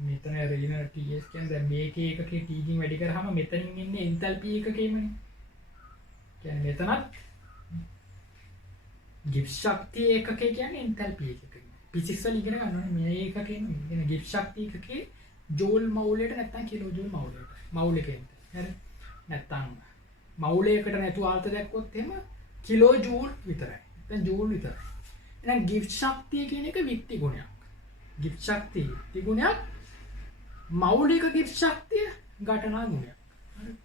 මෙතන ඍණ TS කියන්නේ දැන් මේකේ ඒකකේ T කින් වැඩි කරාම මෙතනින් ඉන්නේ එන්තැල්පි ඒකකෙමනේ. කියන්නේ මෙතනත් ගිබ්ස් ශක්තිය ඒකකේ කියන්නේ එන්තැල්පි ඒකකේ. ෆිසික්ස් වල ඉගෙන ගන්න ඕනේ මේ ඒකකෙන් ඉගෙන ගිබ්ස් ශක්තිය ඒකකේ ජූල් මවුලයට නැත්නම් කිලෝ ජූල් මවුලයට. මවුලකෙන්. හරි. නැත්නම් මවුලයකට නැතුව ආල්ත දැක්කොත් එහෙම කිලෝ ජූල් විතරයි. නැත්නම් ජූල් විතරයි. එහෙනම් ගිබ්ස් ශක්තිය කියන එක විත්ති ගුණයක්. ගිබ්ස් ශක්තිය විත්ති ගුණයක්. මෞලික ගිබ්ස් ශක්තිය ඝටනා ගුණයක්. හරි.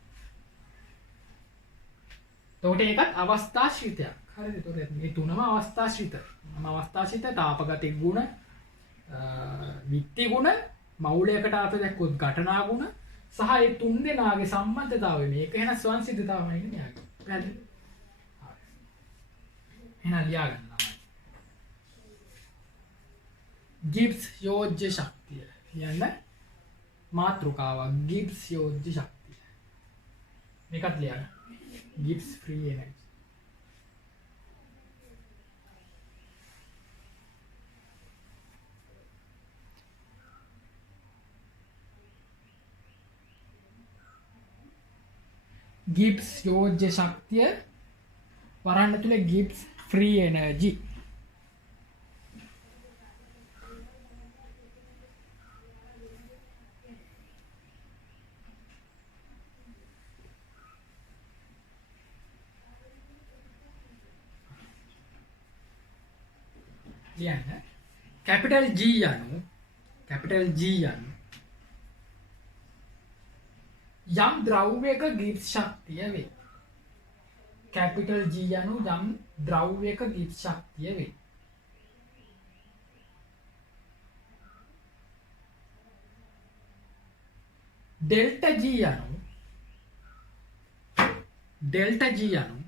එතකොට ඒකත් අවස්ථාශ්‍රිතයක්. හරිද? එතකොට මේ තුනම අවස්ථාශ්‍රිත. අවස්ථාශ්‍රිත තාපගතික ගුණ, විත්ති ගුණ, මෞලයකට අත දැක්කොත් ඝටනා ගුණ සහ ඒ තුන් දෙනාගේ සම්බන්ධතාවය මේක එහෙනම් ස්වංසිද්ධතාවයි නේ මෙයාගේ. පැහැදිලිද? හරි. එහෙනම් ලියා ගන්න. ගිබ්ස් යෝජ්‍ය ශක්තිය. කියන්නේ මාත්‍රිකාවක් ගිබ්ස් යෝජ්‍ය ශක්තිය. මේකත් ලියා ගන්න. ගිබ්ස් ෆ්‍රී එනර්ජි. ගිබ්ස් යෝජ්‍ය ශක්තිය වරහන් ඇතුලේ ගිබ්ස් ෆ්‍රී එනර්ජි. ලියන්න. කැපිටල් G යනු යම් ද්‍රව්‍යයක ගිබ්ස් ශක්තිය වේ. කැපිටල් G යනු යම් ද්‍රව්‍යයක ගිබ්ස් ශක්තිය වේ. ඩෙල්ටා G යනු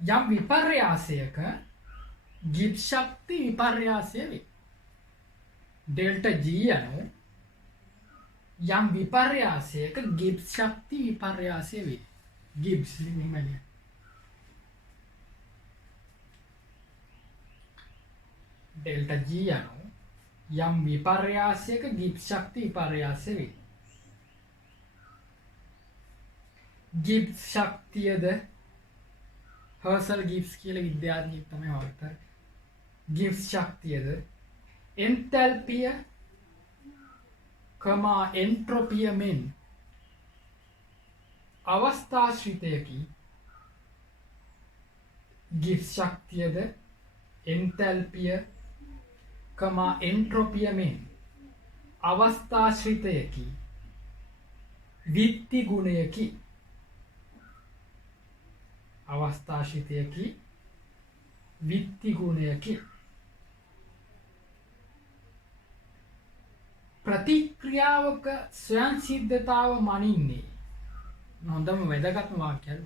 යම් විපර්යාසයක ගිබ්ස් ශක්ති විපර්යාසය වේ. ඩෙල්ටා G යනු යම් විපර්යාසයක ගිබ්ස් ශක්ති විපර්යාසය වේ. ගිබ්ස් මෙහෙමයි. ඩෙල්ටා G අනුව යම් විපර්යාසයක ගිබ්ස් ශක්ති විපර්යාසය වේ. ගිබ්ස් ශක්තියද හර්සල් ගිබ්ස් කියලා විද්‍යාඥයෙක් තමයි වර්තර. ගිබ්ස් ශක්තියද එන්තැල්පිය කමා එන්ට්‍රොපිය මෙන් අවස්ථාශ්‍රිතයකි. ගිබ්ස් ශක්තියද එන්තැල්පිය කමා එන්ට්‍රොපිය මෙන් අවස්ථාශ්‍රිතයකි. විත්ති ගුණයකි. අවස්ථාශ්‍රිතයකි විත්ති ගුණයකි. ප්‍රතික්‍රියාවක ස්වයංසිද්ධතාව මනින්නේ. හොඳම වැදගත්ම වාක්‍යය.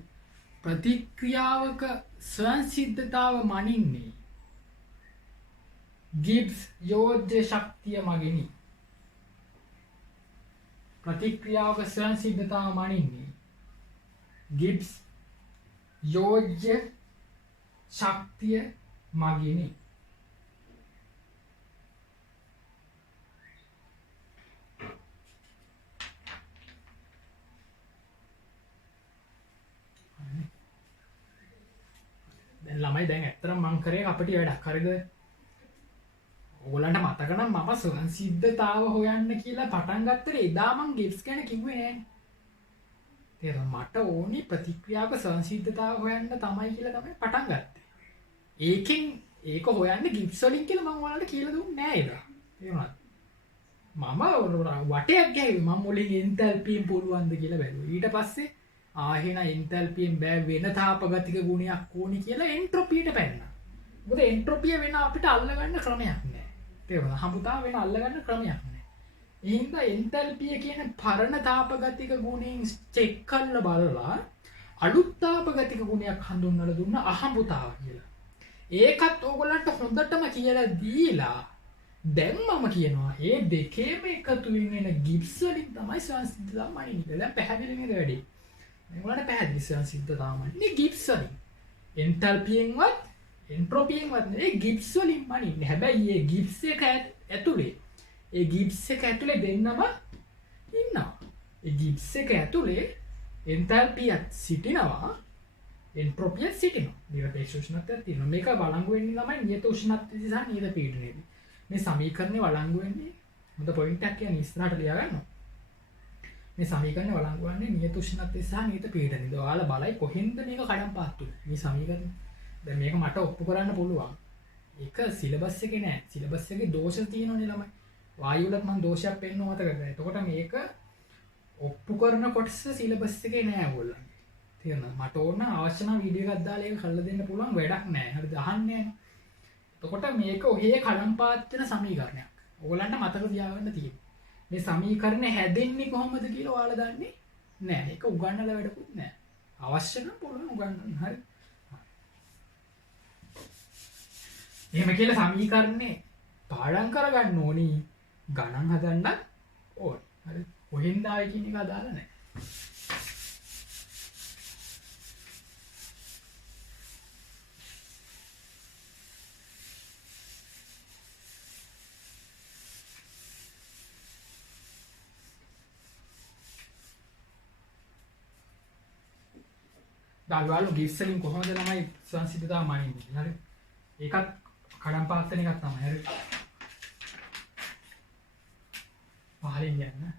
ප්‍රතික්‍රියාවක ස්වයංසිද්ධතාව මනින්නේ ගිබ්ස් යෝජ්‍ය ශක්තිය මගිනි. ප්‍රතික්‍රියාවක ස්වයංසිද්ධතාව මනින්නේ ගිබ්ස් යෝජ්‍ය ශක්තිය මගිනි. දැන් ළමයි දැන් ඇත්තටම මං කරේ අපිට වැඩක් හරිද? ඕගොල්ලන්ට මතක නම් මම සංසිද්ධතාව හොයන්න කියලා පටන් ගත්තේ එදා මං ගිබ්ස් ගැන කිව්වේ නෑනේ. මට ඕනි ප්‍රතික්‍රියාවක සංසිද්ධතාව හොයන්න තමයි කියලා තමයි පටන් ගත්තේ. ඒකෙන් ඒක හොයන්න ගිබ්ස් වලින් කියලා මම ඔයාලට කියලා දුන්නේ නෑ එදා. තේරුණාද? මම වටයක් ගැහුවේ මම මුලින් එන්තැල්පියෙන් පුළුවන්ද කියලා බැලුවා. ඊට පස්සේ ආහෙන එන්තැල්පියෙන් බෑ වෙන තාපගතික ගුණයක් ඕනි කියලා එන්ට්‍රොපියට පැන්නා. මොකද එන්ට්‍රොපිය වෙන අපිට අල්ලගන්න ක්‍රමයක් නෑ. තේරුණාද? හමුතාව වෙන අල්ලගන්න ක්‍රමයක් නෑ. එහෙනම් එන්තැල්පිය කියන පරණ තාපගතික ගුණයෙන් චෙක් කරලා බලලා අලුත් තාපගතික ගුණයක් හඳුන්වලා දුන්න අහඹුතාව කියලා. ඒකත් ඕගොල්ලන්ට හොඳටම කියලා දීලා දැන් මම කියනවා මේ දෙකේම එකතුවෙන් එන ගිබ්ස් වලින් තමයි සංසිද්ධතාව මනින්නේ. දැන් පැහැදිලි නේද වැඩි? මේගොල්ලන්ට පැහැදිලි සංසිද්ධතාව මනින්නේ ගිබ්ස් වලින්. එන්තැල්පියෙන්වත් එන්ට්‍රොපියෙන්වත් නෙවෙයි ගිබ්ස් වලින් මනින්නේ. හැබැයි මේ ගිබ්ස් එක ඇතුලේ ඒ ගිබ්ස් එක ඇතුලේ දෙන්නම ඉන්නවා. ඒ ගිබ්ස් එක ඇතුලේ එන්තැල්පියත් සිටිනවා එන්ට්‍රොපියත් සිටිනවා. නිරපේක්ෂ උෂ්ණත්වයක් තියෙනවා. මේක වළංගු වෙන්නේ තමයි නියත උෂ්ණත්වය සහ නියත පීඩනයේදී. මේ සමීකරණේ වළංගු වෙන්නේ හොඳ පොයින්ට් එකක් කියන්නේ ඉස්සරහට ලියා ගන්නවා. මේ සමීකරණේ වළංගු වෙන්නේ නියත උෂ්ණත්වය සහ නියත පීඩනයේදී. ඔයාලා බලයි කොහෙන්ද මේක කඩන් පාත් උනේ. මේ සමීකරණ. දැන් මේක මට ඔප්පු කරන්න පුළුවන්. ඒක සිලබස් එකේ නෑ. සිලබස් එකේ දෝෂ තියෙනවනේ ළමයි. වායුවලත් මම දෝෂයක් පෙන්නව මතකද? එතකොට මේක ඔප්පු කරන කොටස සිලබස් එකේ නෑ ඕගොල්ලන්ගේ. තේරෙනවද? මට ඕන අවශ්‍ය නම් වීඩියෝ එකක් දාලා ඒක කරලා දෙන්න පුළුවන් වැඩක් නෑ. හරිද? අහන්නේ නෑ. එතකොට මේක ඔහේ කලම්පාත් වෙන සමීකරණයක්. ඕගොල්ලන්ට මතක තියාගන්න තියෙනවා. මේ සමීකරණය හැදෙන්නේ කොහොමද කියලා ඔයාලා දන්නේ නෑ. ඒක උගන්නලා වැඩකුත් නෑ. අවශ්‍ය නම් පුළුවන් උගන්නන්න. හරි. එහෙම කියලා සමීකරණේ පාඩම් කරගන්න ඕනි. ගණන් හදන්න ඕන. හරි. කොහෙන්ද ආවේ කියන එක අදාළ නැහැ. දාල්වාලු ගිෆ්ට් වලින් කොහොමද ළමයි සංසිද්ධතාව මනින්නේ? හරි. ඒකත් කඩම් පාත් වෙන එකක් තමයි. හරි. පහලින් යන්න.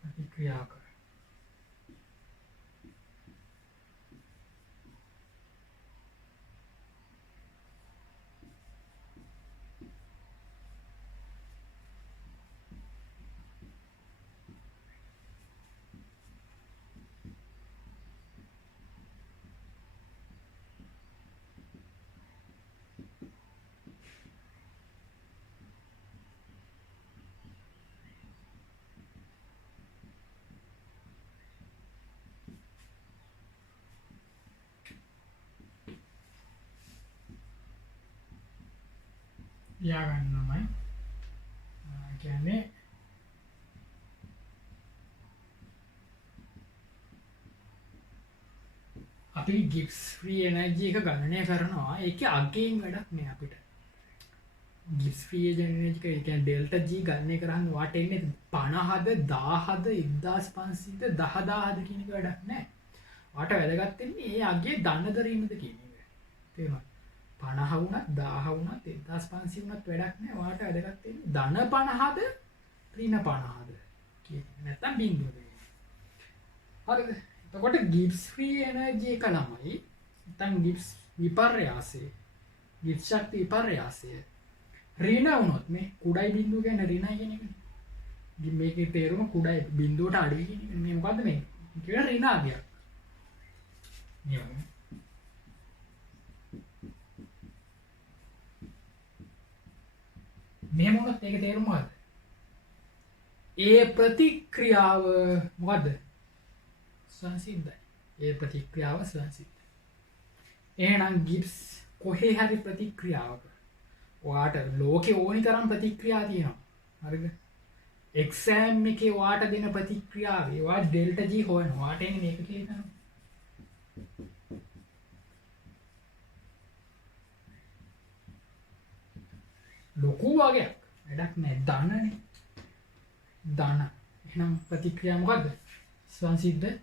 ප්‍රතික්‍රියා කර. ලියා ගන්නමයි කියන්නේ අපි ගිබ්ස් ෆ්‍රී එනර්ජි එක ගණනය කරනවා ඒකේ අගේන් වැඩක් නෑ අපිට ගිබ්ස් ෆ්‍රී එනර්ජි එක ඒ කියන්නේ ඩෙල්ටා G ගණනය කරන්න වාට එන්නේ 50ද 1000ද 1500ද 10000ද කියන එක වැඩක් නෑ වාට වැදගත් වෙන්නේ ඒ අගේ ධනද ඍණද කියන එක තේරුණාද 50 වුණත් 1000 වුණත් 1500 වුණත් වැඩක් නෑ වාට වැදගත් වෙන්නේ ධන 50ද ඍණ 50ද කියන නැත්තම් බිංදුවද හරිද එතකොට ගිබ්ස් ෆ්‍රී එනර්ජි එක ළමයි නැත්නම් ගිබ්ස් විපර්යාසය ගිබ්ස් ශක්ති විපර්යාසය ඍණ වුණොත් මේ කුඩයි බිංදුව කියන්නේ ඍණයි කියන එකනේ මේකේ තේරුම කුඩයි බිංදුවට අඩුයි කියන එක මේ මොකද්ද මේ කියන ඍණාගයක් මේ මොකක්ද ඒක තේරුම මොකද්ද ඒ ප්‍රතික්‍රියාව මොකද්ද සංසිද්ධයි ඒ ප්‍රතික්‍රියාව සංසිද්ධයි එහෙනම් ගිබ්ස් කොහේ හරි ප්‍රතික්‍රියාවක ඔයාට ලෝකේ ඕනි තරම් ප්‍රතික්‍රියා තියෙනවා හරිද එක්සෑම් එකේ ඔයාට දෙන ප්‍රතික්‍රියාවේ ඔයා ඩෙල්ටා G හොයනවා ඔයාට එන්නේ මේක කියලා ලොකු වගේක් වැඩක් නෑ ධනනේ ධන එහෙනම් ප්‍රතික්‍රියාව මොකද්ද සංසිද්ධ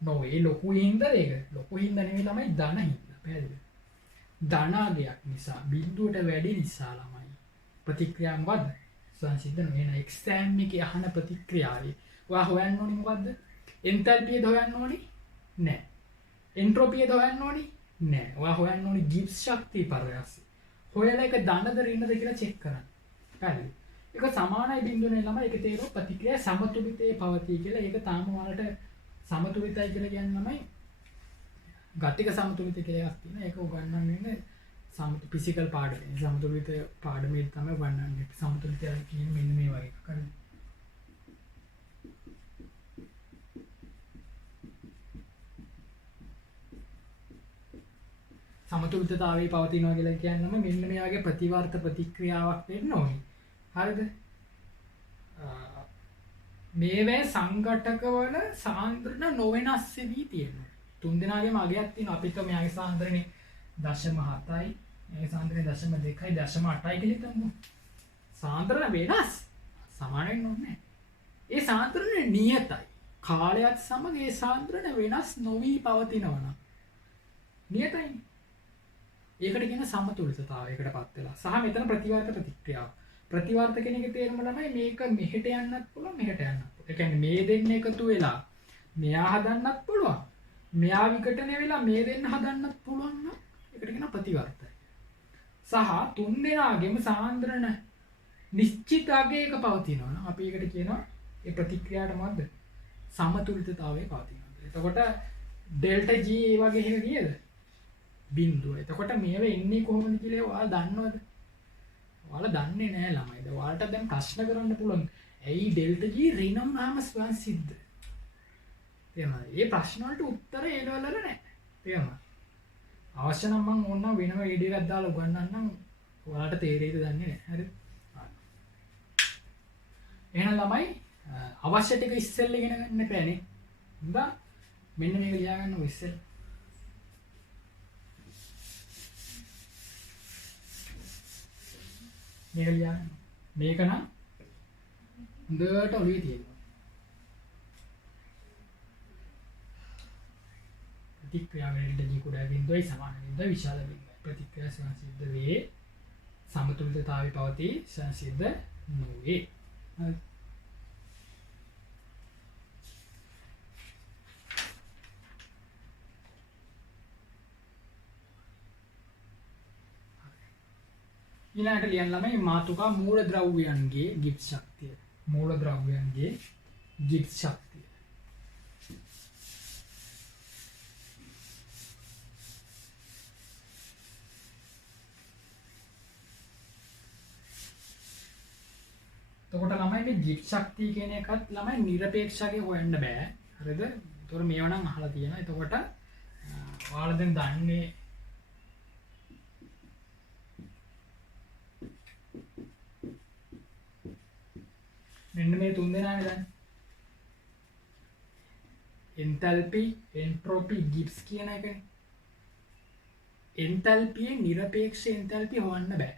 නොවේ ලොකු හින්දා ඒක ලොකු හින්දා නෙවෙයි ළමයි ධන හින්දා පැහැදිලිද ධනාගයක් නිසා බිඳුවට වැඩි නිසා ළමයි ප්‍රතික්‍රියාව මොකද්ද සංසිද්ධ නොවේ නේද එක්සෑම් එකේ අහන ප්‍රතික්‍රියාවේ ඔයා හොයන්න ඕනේ මොකද්ද එන්තල්පියද හොයන්න ඕනේ නෑ එන්ට්‍රොපියද හොයන්න ඕනේ නෑ ඔයා හොයන්න ඕනේ ගිබ්ස් ශක්ති පරයාසය හොයලා ඒක ධනද ඍණද කියලා චෙක් කරන්න පැහැදිලිද ඒක සමානයි බිඳුනේ ළමයි ඒක තේරුම් ප්‍රතික්‍රියා සමතුලිතයේ පවතී කියලා ඒක තාම ඔයාලට සමතුලිතයි කියලා කියන්නේ ළමයි ගතික සමතුලිතය කියලා එකක් තියෙනවා ඒක උගන්වන්නේ ෆිසිකල් පාඩමේ සමතුලිත පාඩමේ තමයි උගන්වන්නේ සමතුලිතය කියන්නේ මෙන්න මේ වගේ එකක් හරි සමතුලිතතාවයේ පවතිනවා කියලා කියනම මෙන්න මේ වගේ ප්‍රතිවර්ත ප්‍රතික්‍රියාවක් වෙන්න ඕනේ හරිද මේවැ සංඝටකවල සාන්ද්‍රණ නොවෙනස් වෙවි තියෙනවා තුන් දෙනාගේම අගයක් තියෙනවා අපිට මෙයාගේ සාන්ද්‍රණේ 0.7යි මේ සාන්ද්‍රණේ 0.2යි 0.8යි කියලා හිතමු සාන්ද්‍රණ වෙනස් සමාන වෙන්න ඕනේ ඒ සාන්ද්‍රණය නියතයි කාලයත් සමග ඒ සාන්ද්‍රණ වෙනස් නොවි පවතිනවා නම් නියතයි ඒකට කියන සමතුලිතතාවයකටපත් වෙලා සහ මෙතන ප්‍රතිවර්ත ප්‍රතික්‍රියාව ප්‍රතිවර්ත කියන එකේ තේරුම තමයි මේක මෙහෙට යන්නත් පුළුවන් මෙහෙට යන්නත් පුළුවන්. ඒ කියන්නේ මේ දෙන්න එකතු වෙලා මෙයා හදන්නත් පුළුවන්. මෙයා විකටන වෙලා මේ දෙන්න හදන්නත් පුළුවන් නම් ඒකට කියන ප්‍රතිවර්තය. සහ තුන් දෙනාගේම සාන්ද්‍රණ නිශ්චිත අගයක පවතිනවා නම් අපි ඒකට කියනවා ඒ ප්‍රතික්‍රියාවට මොකද්ද? සමතුලිතතාවයේ පවතිනවා. එතකොට ඩෙල්ටා G ඒ වගේ එක කීයද? බිංදුව. එතකොට මේව එන්නේ කොහොමද කියලා ඔයාලා දන්නවද? ඔයාලා දන්නේ නැහැ ළමයි. ඔයාලට දැන් ප්‍රශ්න කරන්න පුළුවන්. ඇයි ඩෙල්ටා G ඍණම් නාම සංසිද්ධ? තේරුණාද? මේ ප්‍රශ්න වලට උත්තර ඒ ලෙවල් වල නැහැ. තේරුණාද? අවශ්‍ය නම් මම ඕනනම් වෙනම වීඩියෝ එකක් දාලා උගන්වන්නම්. ඔයාලට තේරෙයිද දන්නේ නැහැ. හරිද? එහෙනම් ළමයි අවශ්‍ය ටික ඉස්සෙල්ලා ඉගෙන ගන්න එපානේ. හොඳා? මෙන්න මේක ලියා ගන්න ඕ ඉස්සෙල්ලා. මේක ලියා ගන්න. මේක නම් හොඳට ඔළුවේ තියෙනවා. ප්‍රතික්‍රියා වලට දී කුඩා බිඳුවයි සමාන බිඳුවයි විශාල බිඳුවයි. ප්‍රතික්‍රියා සංසිද්ධ වේ සමතුලිතතාවයේ පවතී සංසිද්ධ නොවේ. ඊළඟට ලියන්න ළමයි මාතෘකා මූලද්‍රව්‍යයන්ගේ ගිබ්ස් ශක්තිය. මූලද්‍රව්‍යයන්ගේ ගිබ්ස් ශක්තිය. එතකොට ළමයි මේ ගිබ්ස් ශක්තිය කියන එකත් ළමයි නිරපේක්ෂකේ හොයන්න බෑ. හරිද? ඒතකොට මේව නම් අහලා තියෙනවා. එතකොට ඔයාලා දැන් දන්නේ මෙන්න මේ තුන් දෙනානේ දැන් එන්තැල්පි එන්ට්‍රොපි ගිබ්ස් කියන එකනේ එන්තැල්පියේ නිරපේක්ෂ එන්තැල්පි හොයන්න බෑ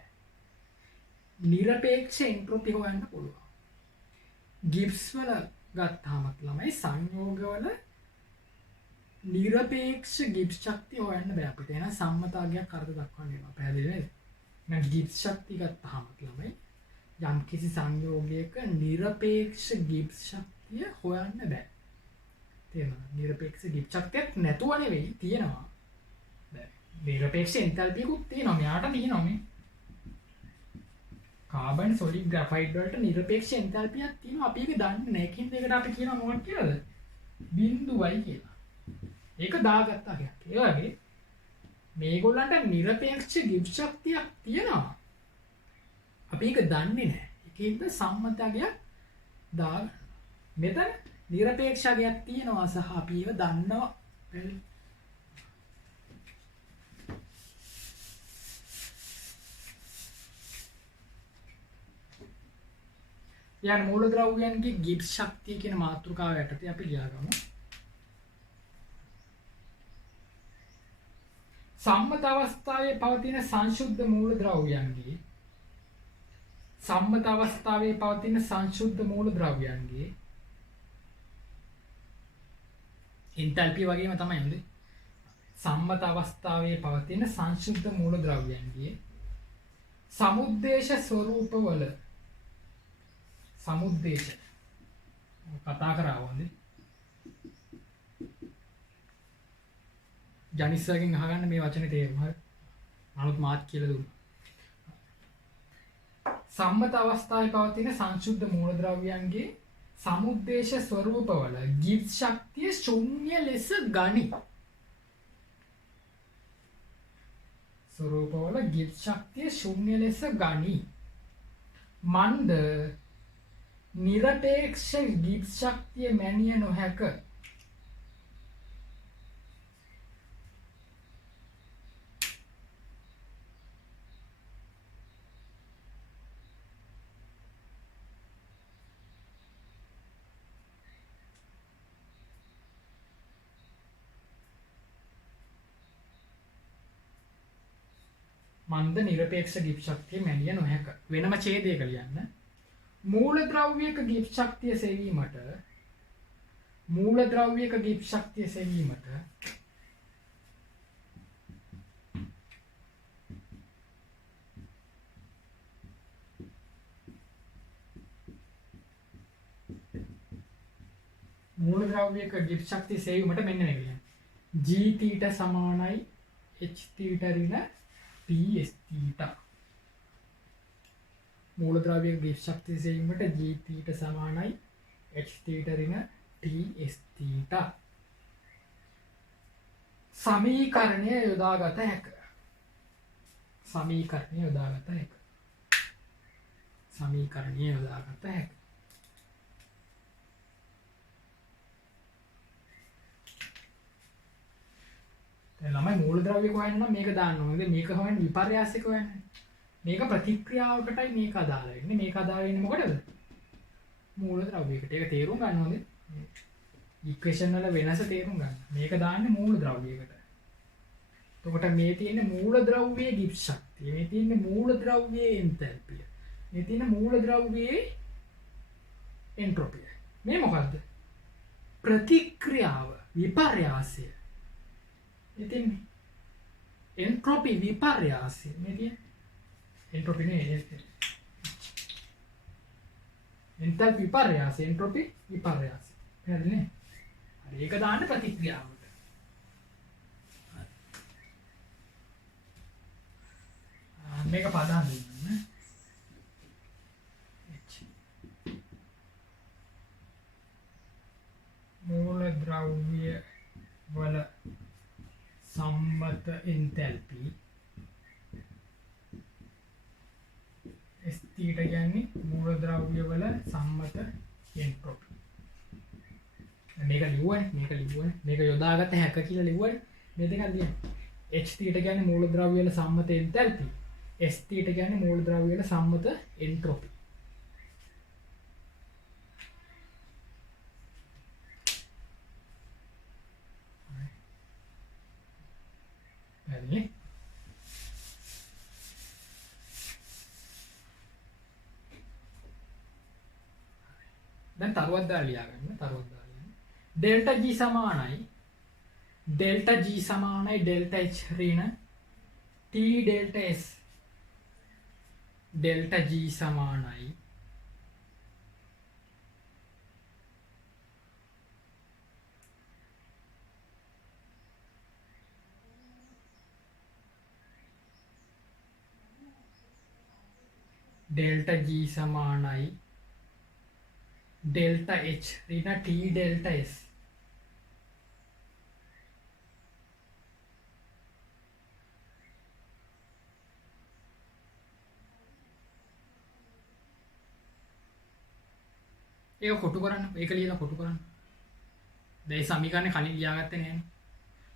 නිරපේක්ෂ එන්ට්‍රොපි හොයන්න පුළුවන් ගිබ්ස් වල ගත්තාමත් ළමයි සංයෝගවල නිරපේක්ෂ ගිබ්ස් ශක්තිය හොයන්න බෑ අපිට එහෙනම් සම්මතාවයක් අර්ථ දක්වන්න වෙනවා පැහැදිලිද එහෙනම් ගිබ්ස් ශක්තිය ගත්තාමත් ළමයි යම් කිසි සංයෝගයක නිරපේක්ෂ ගිබ්ස් ශක්තිය හොයන්න බෑ තේරෙනවද නිරපේක්ෂ ගිබ්ස් ශක්තියක් නැතුව නෙවෙයි තියෙනවා නිරපේක්ෂ එන්තැල්පියකුත් තියෙනවා මෙයාට තියෙනවා මේ කාබන් සොලිඩ් ග්‍රැෆයිට් වලට නිරපේක්ෂ එන්තැල්පියක් තියෙනවා අපි ඒක දන්නේ නැහැ ඒකින්ද ඒකට අපි කියනවා මොකක්ද කියලාද බිඳුවයි කියලා ඒක දාගත්තා කියන්නේ ඒ වගේ මේගොල්ලන්ට නිරපේක්ෂ ගිබ්ස් ශක්තියක් තියෙනවා අපි ඒක දන්නේ නැහැ ඒකින්ද සම්මතගයක් දාගන්න මෙතන නිරපේක්ෂකයක් තියෙනවා සහ අපි ඒව දන්නවා යන මූලද්‍රව්‍යයන්ගේ ගිබ්ස් ශක්තිය කියන මාතෘකාව යටතේ අපි ලියාගමු. සම්මත අවස්ථාවේ පවතින සංශුද්ධ මූලද්‍රව්‍යයන්ගේ එන්තැල්පිය වගේම තමයි නේද? සම්මත අවස්ථාවේ පවතින සංශුද්ධ මූලද්‍රව්‍යයන්ගේ සමුද්දේශ ස්වරූපවල සමුද්දේශ කතා කරාවන්ද ජනිස්සගෙන් අහගන්න මේ වචනේ තේරුම හරි අනුත් මාත් කියලා දුන්නා සම්මත අවස්ථාවේ පවතින සංශුද්ධ මූලද්‍රව්‍යයන්ගේ සමුද්දේශ ස්වරූපවල ගිබ්ස් ශක්තිය ශූන්‍ය ලෙස ගනි ස්වරූපවල ගිබ්ස් ශක්තිය ශූන්‍ය ලෙස ගනි මන්ද නිරපේක්ෂ ගිබ්ස් ශක්තිය මැනිය නොහැක මන්ද නිරපේක්ෂ ගිබ්ස් ශක්තිය මැනිය නොහැක වෙනම ඡේදයක ලියන්න මූලද්‍රව්‍යයක ගිබ්ස් ශක්තිය සෙවීමට මූලද්‍රව්‍යයක ගිබ්ස් ශක්තිය සෙවීමට මූලද්‍රව්‍යයක ගිබ්ස් ශක්තිය සෙවීමට මෙන්න මේක ලියන්න g θ සමානයි h θ ඍණ ps θ මූලද්‍රව්‍යයක ගිබ්ස් ශක්තිය සෙවීමට g θ සමානයි h θ ඍණ ts θ සමීකරණය යොදාගත හැක සමීකරණය යොදාගත හැක ළමයි මූලද්‍රව්‍ය හොයන්න නම් මේක දාන්න ඕනේ. මේක හොයන්න විපර්යාසයක හොයන්න. මේක ප්‍රතික්‍රියාවකටයි මේක අදාළ වෙන්නේ. මේක අදාළ වෙන්නේ මොකටද? මූලද්‍රව්‍යයකට. ඒක තේරුම් ගන්න ඕනේ. ඉක්වේෂන් වල වෙනස තේරුම් ගන්න. මේක දාන්නේ මූලද්‍රව්‍යයකට. එතකොට මේ තියෙන මූලද්‍රව්‍යයේ ගිබ්ස් ශක්තිය. මේ තියෙන මූලද්‍රව්‍යයේ එන්තැල්පිය. මේ තියෙන මූලද්‍රව්‍යයේ එන්ට්‍රොපිය. මේ මොකද්ද? ප්‍රතික්‍රියාව විපර්යාසය. ඉතින් එන්ට්‍රොපි විපර්යාසය මේ එන්ට්‍රොපි නේ එන්තැල්පි විපර්යාසය එන්ට්‍රොපි විපර්යාසය හරිනේ හරි ඒක දාන්න ප්‍රතික්‍රියාවට මේක පදා දෙන්න මූලද්‍රව්‍ය වල සම්මත එන්තැල්පි S θ කියන්නේ මූලද්‍රව්‍ය වල සම්මත එන්ට්‍රොපි මේක ලිව්වනේ මේක යොදාගත හැක කියලා ලිව්වනේ මේ දෙකක් ලියන්න H θ කියන්නේ මූලද්‍රව්‍ය වල සම්මත එන්තැල්පි S θ කියන්නේ මූලද්‍රව්‍ය වල සම්මත එන්ට්‍රොපි හරිනේ. දැන් තරුවක් දාලා ලියා ගන්න. තරුවක් දාලා ලියන්න. ඩෙල්ටා G සමානයි ඩෙල්ටා H ඍණ T delta S. Delta G සමානයි ඩෙල්ටා G සමානයි ඩෙල්ටා H ඍණ T ඩෙල්ටා S. ඒක කොටු කරන්න. ඒක ලියලා කොටු කරන්න. දැන් මේ සමීකරණේ කලින් ලියාගත්තේ නෑනේ.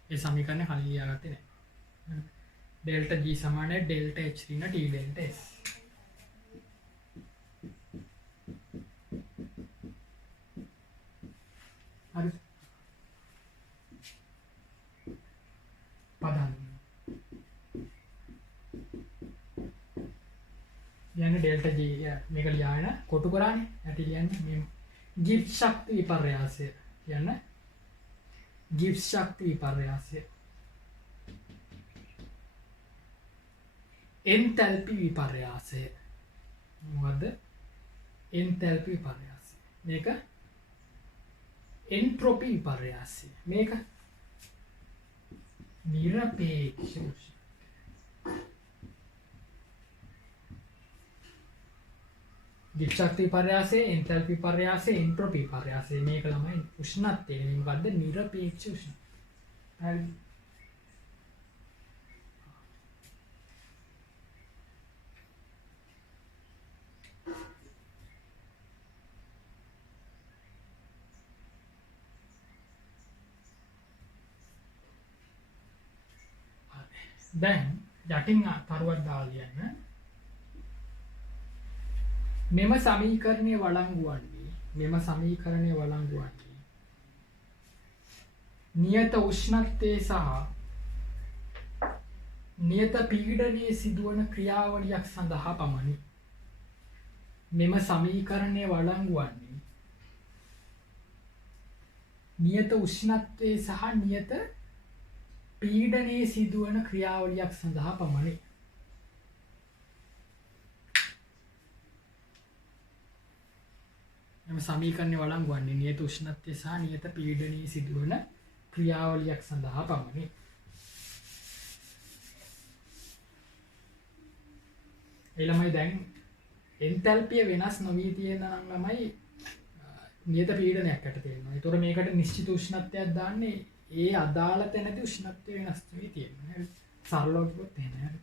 මේ සමීකරණේ කලින් ලියාගත්තේ නෑ. ඩෙල්ටා G සමානයි ඩෙල්ටා H ඍණ T ඩෙල්ටා S. හරි. පදන්න. යන්නේ ඩෙල්ටා G මේක ලියාගෙන කොටු කරානේ. ඇටි ලියන්නේ මේ ගිබ්ස් ශක්ති විපර්යාසය. කියන්නේ ගිබ්ස් ශක්ති විපර්යාසය. එන්තැල්පි විපර්යාසය. මොකද්ද? එන්තැල්පි විපර්යාසය. මේක එන්ට්‍රොපි විපර්යාසය. මේක නිරපේක්ෂ උෂ්ණත්වය. ගිබ්ස් ශක්ති විපර්යාසය, එන්තැල්පි විපර්යාසය, එන්ට්‍රොපි විපර්යාසය. මේක ළමයි උෂ්ණත්වය. මොකද්ද? නිරපේක්ෂ උෂ්ණත්වය. හරි. දැන් යටින් තරුවක් දාලා ලියන්න. මෙම සමීකරණය වළංගු වන්නේ නියත උෂ්ණත්වයේ සහ නියත පීඩනයේ සිදුවන ක්‍රියාවලියක් සඳහා පමණි. මෙම සමීකරණය වළංගු වන්නේ නියත උෂ්ණත්වයේ සහ නියත පීඩනයේ සිදුවන ක්‍රියාවලියක් සඳහා පමණි. එම සමීකරණය වළංගු වන්නේ නියත උෂ්ණත්වය සහ නියත පීඩනයේ සිදුවන ක්‍රියාවලියක් සඳහා පමණි. ඒ ළමයි දැන් එන්තැල්පිය වෙනස් නොවී තියෙන නම් ළමයි නියත පීඩනයක් යට තියෙනවා. ඒතකොට මේකට නිශ්චිත උෂ්ණත්වයක් දාන්නේ ඒ අදාළ තැනදී උෂ්ණත්වය වෙනස් වෙවි තියෙනවා. හරි. සරලව කිව්වොත් එහෙම හරි.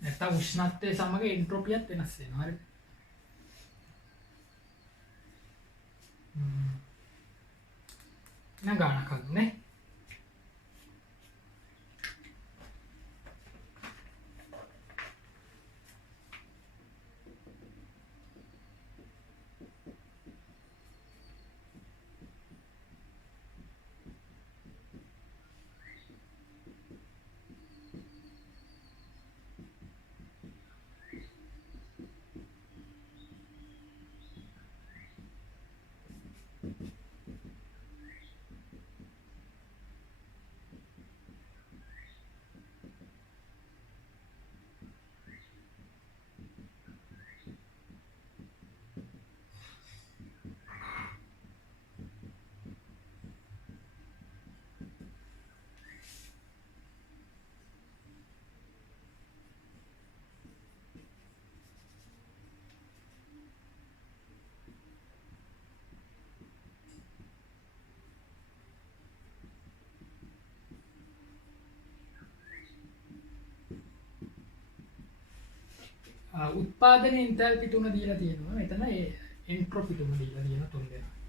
නැත්නම් උෂ්ණත්වය සමග එන්ට්‍රොපියත් වෙනස් වෙනවා. හරි. ගානක් හදන්නේ. උත්පාදනයේ එන්තැල්පි තුන දීලා තියෙනවා. මෙතන ඒ එන්ට්‍රොපි තුන දීලා තියෙන තුන දෙනා.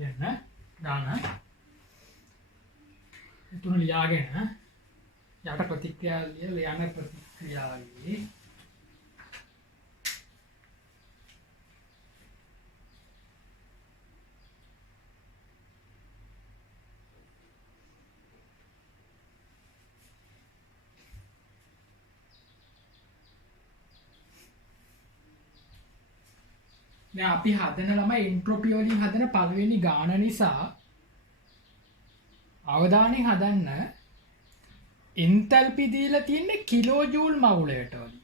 යන්න දාන තුන ලියාගෙන යට ප්‍රතික්‍රියා ලියලා යන ප්‍රතික්‍රියාවේ දැන් අපි හදන ළමයි එන්ට්‍රොපි වලින් හදන පළවෙනි ගාන නිසා අවධානයෙන් හදන්න එන්තල්පි දීලා තියෙන්නේ කිලෝ ජූල් මවුලයට වලින්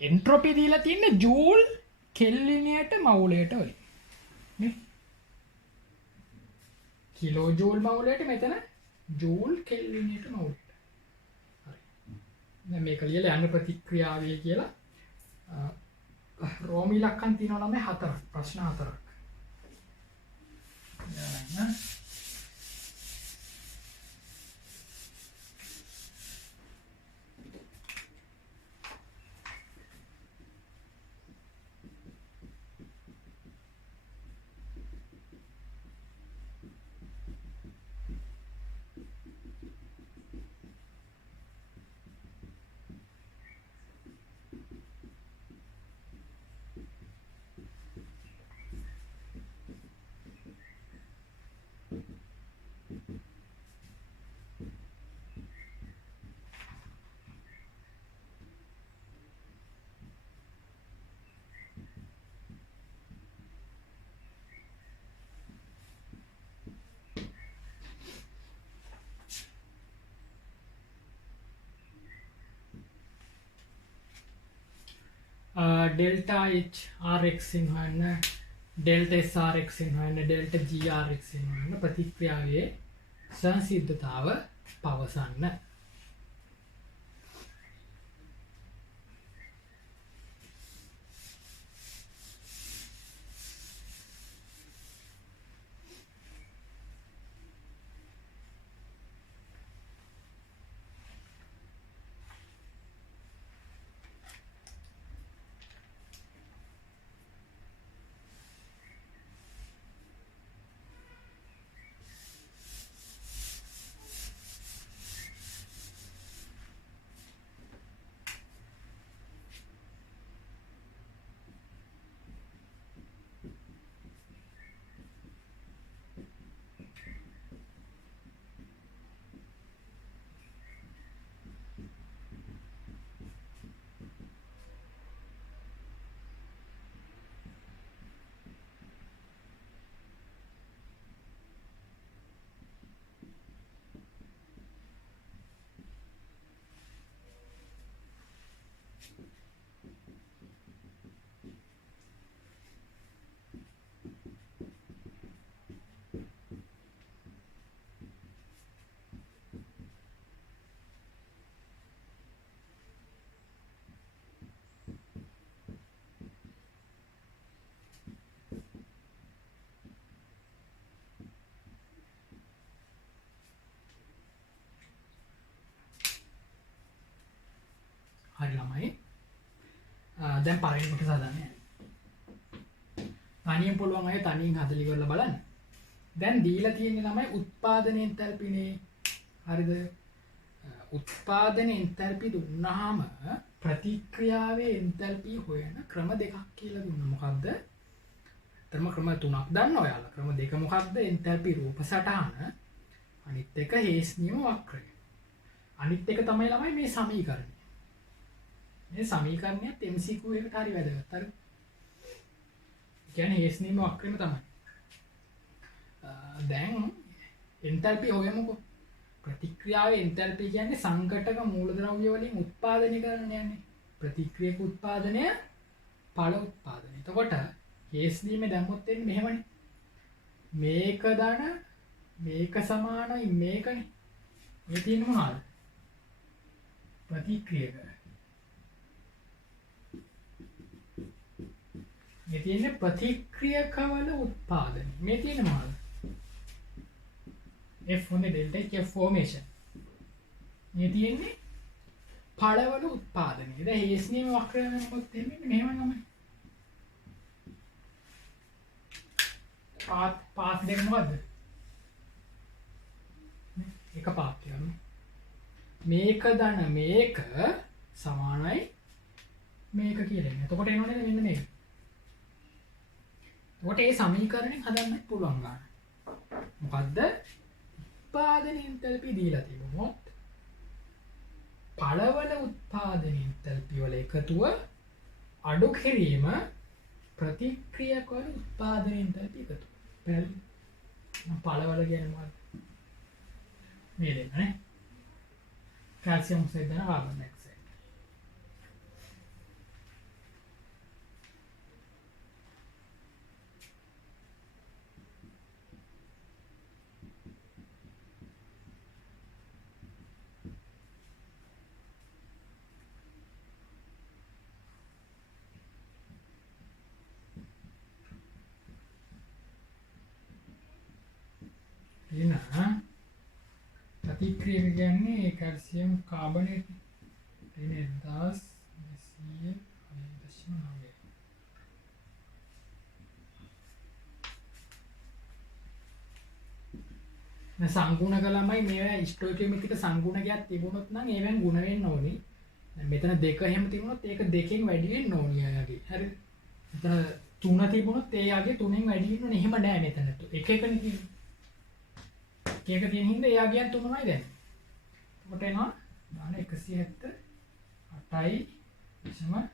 එන්ට්‍රොපි දීලා තියෙන්නේ ජූල් කෙල්විනයට මවුලයට වලින් නේ කිලෝ ජූල් මවුලයට මෙතන ජූල් කෙල්විනයට මවුලයට හරි දැන් මේක ලියලා යන ප්‍රතික්‍රියාවේ කියලා රෝම ඉලක්කම් තියෙනවා ළමයි 4ක් ප්‍රශ්න 4ක් යාන්න डेल्टा एच आर एक्स හොයන්න डेल्टा एस आर एक्स හොයන්න डेल्टा जी आर एक्स හොයන්න ප්‍රතික්‍රියාවේ සංසිද්ධතාව පවසන්න හරි ළමයි දැන් පළවෙනි කොටස හදන්න තනියෙන් පුළුවන් අය තනියෙන් හදලා ඉවරලා බලන්න දැන් දීලා තියෙන්නේ ළමයි උත්පාදන එන්තල්පිනේ හරිද උත්පාදන එන්තල්පි දුන්නාම ප්‍රතික්‍රියාවේ එන්තල්පි හොයන ක්‍රම දෙකක් කියලා දුන්නා මොකද්ද ක්‍රම තුනක් දන්නවා ඔයාලා ක්‍රම දෙක මොකද්ද එන්තල්පි රූප සටහන අනිත් එක හේස් නියම වක්‍රය අනිත් එක තමයි ළමයි මේ සමීකරණය මේ සමීකරණයත් MCQ එකට හරි වැදගත් හරි. ඒ කියන්නේ හේස් නියම වක්‍රෙම තමයි. දැන් එන්තල්පි හොයමුකෝ. ප්‍රතික්‍රියාවේ එන්තල්පි කියන්නේ සංඝටක මූලද්‍රව්‍ය වලින් උත්පාදනය කරන යන්නේ. ප්‍රතික්‍රියක උත්පාදනය ඵල උත්පාදනය. එතකොට හේස් නියම දැම්මොත් එන්නේ මෙහෙමනේ. මේක දන මේක සමානයි මේකනේ. මේ තියෙන්නේ මොනවද? ප්‍රතික්‍රියක මේ තියෙන්නේ ප්‍රතික්‍රියකවල උත්පාදනය. මේ තියෙන්නේ මොනවද? F හොඳ ඩෙල්ටා H ෆෝමේෂන්. මේ තියෙන්නේ ඵලවල උත්පාදනය. දැන් හේස් නියම වක්‍රයෙන් මොකක්ද එන්නේ? මෙහෙම තමයි. පාත් දෙක මොකද්ද? එක පාත් එකක්. මේක දන මේක සමානයි මේක කියලා එන්නේ. එතකොට එනවනේ මෙන්න මේක. එතකොට මේ සමීකරණයෙන් හදන්න පුළුවන් ගන්න. මොකද්ද? උත්පාදන එන්තල්පි දීලා තිබුණොත් පළවන උත්පාදන එන්තල්පි වල එකතුව අඩු කිරීම ප්‍රතික්‍රියක වල උත්පාදන එන්තල්පි එකතුව. පැහැදිලි? පළවල කියන්නේ මොකක්ද? මේ දෙන්න නේ. කැල්සියම් ඔක්සයිඩ් දෙන කාබන් ඩයොක්සයිඩ්. ප්‍රතික්‍රියක කියන්නේ කැල්සියම් කාබනේට් එන 1200 සංගුණ කළමයි මේවා ස්ටොයිකියෝමෙට්‍රික සංගුණකයක් තිබුණොත් නම් ඒවෙන් ගුණ වෙන්න ඕනේ. දැන් මෙතන දෙක එහෙම තිබුණොත් ඒක දෙකෙන් වැඩි වෙන්න ඕනේ යාගේ. හරිද? මෙතන තුන තිබුණොත් ඒ යාගේ තුනෙන් වැඩි වෙන්න ඕනේ. එහෙම නෑ මෙතන. එක එකනේ තියෙන්නේ. එක තියෙන හින්දා එයා කියන්නේ තුනමයි දැන්. එතකොට එනවා දාන 178යි 9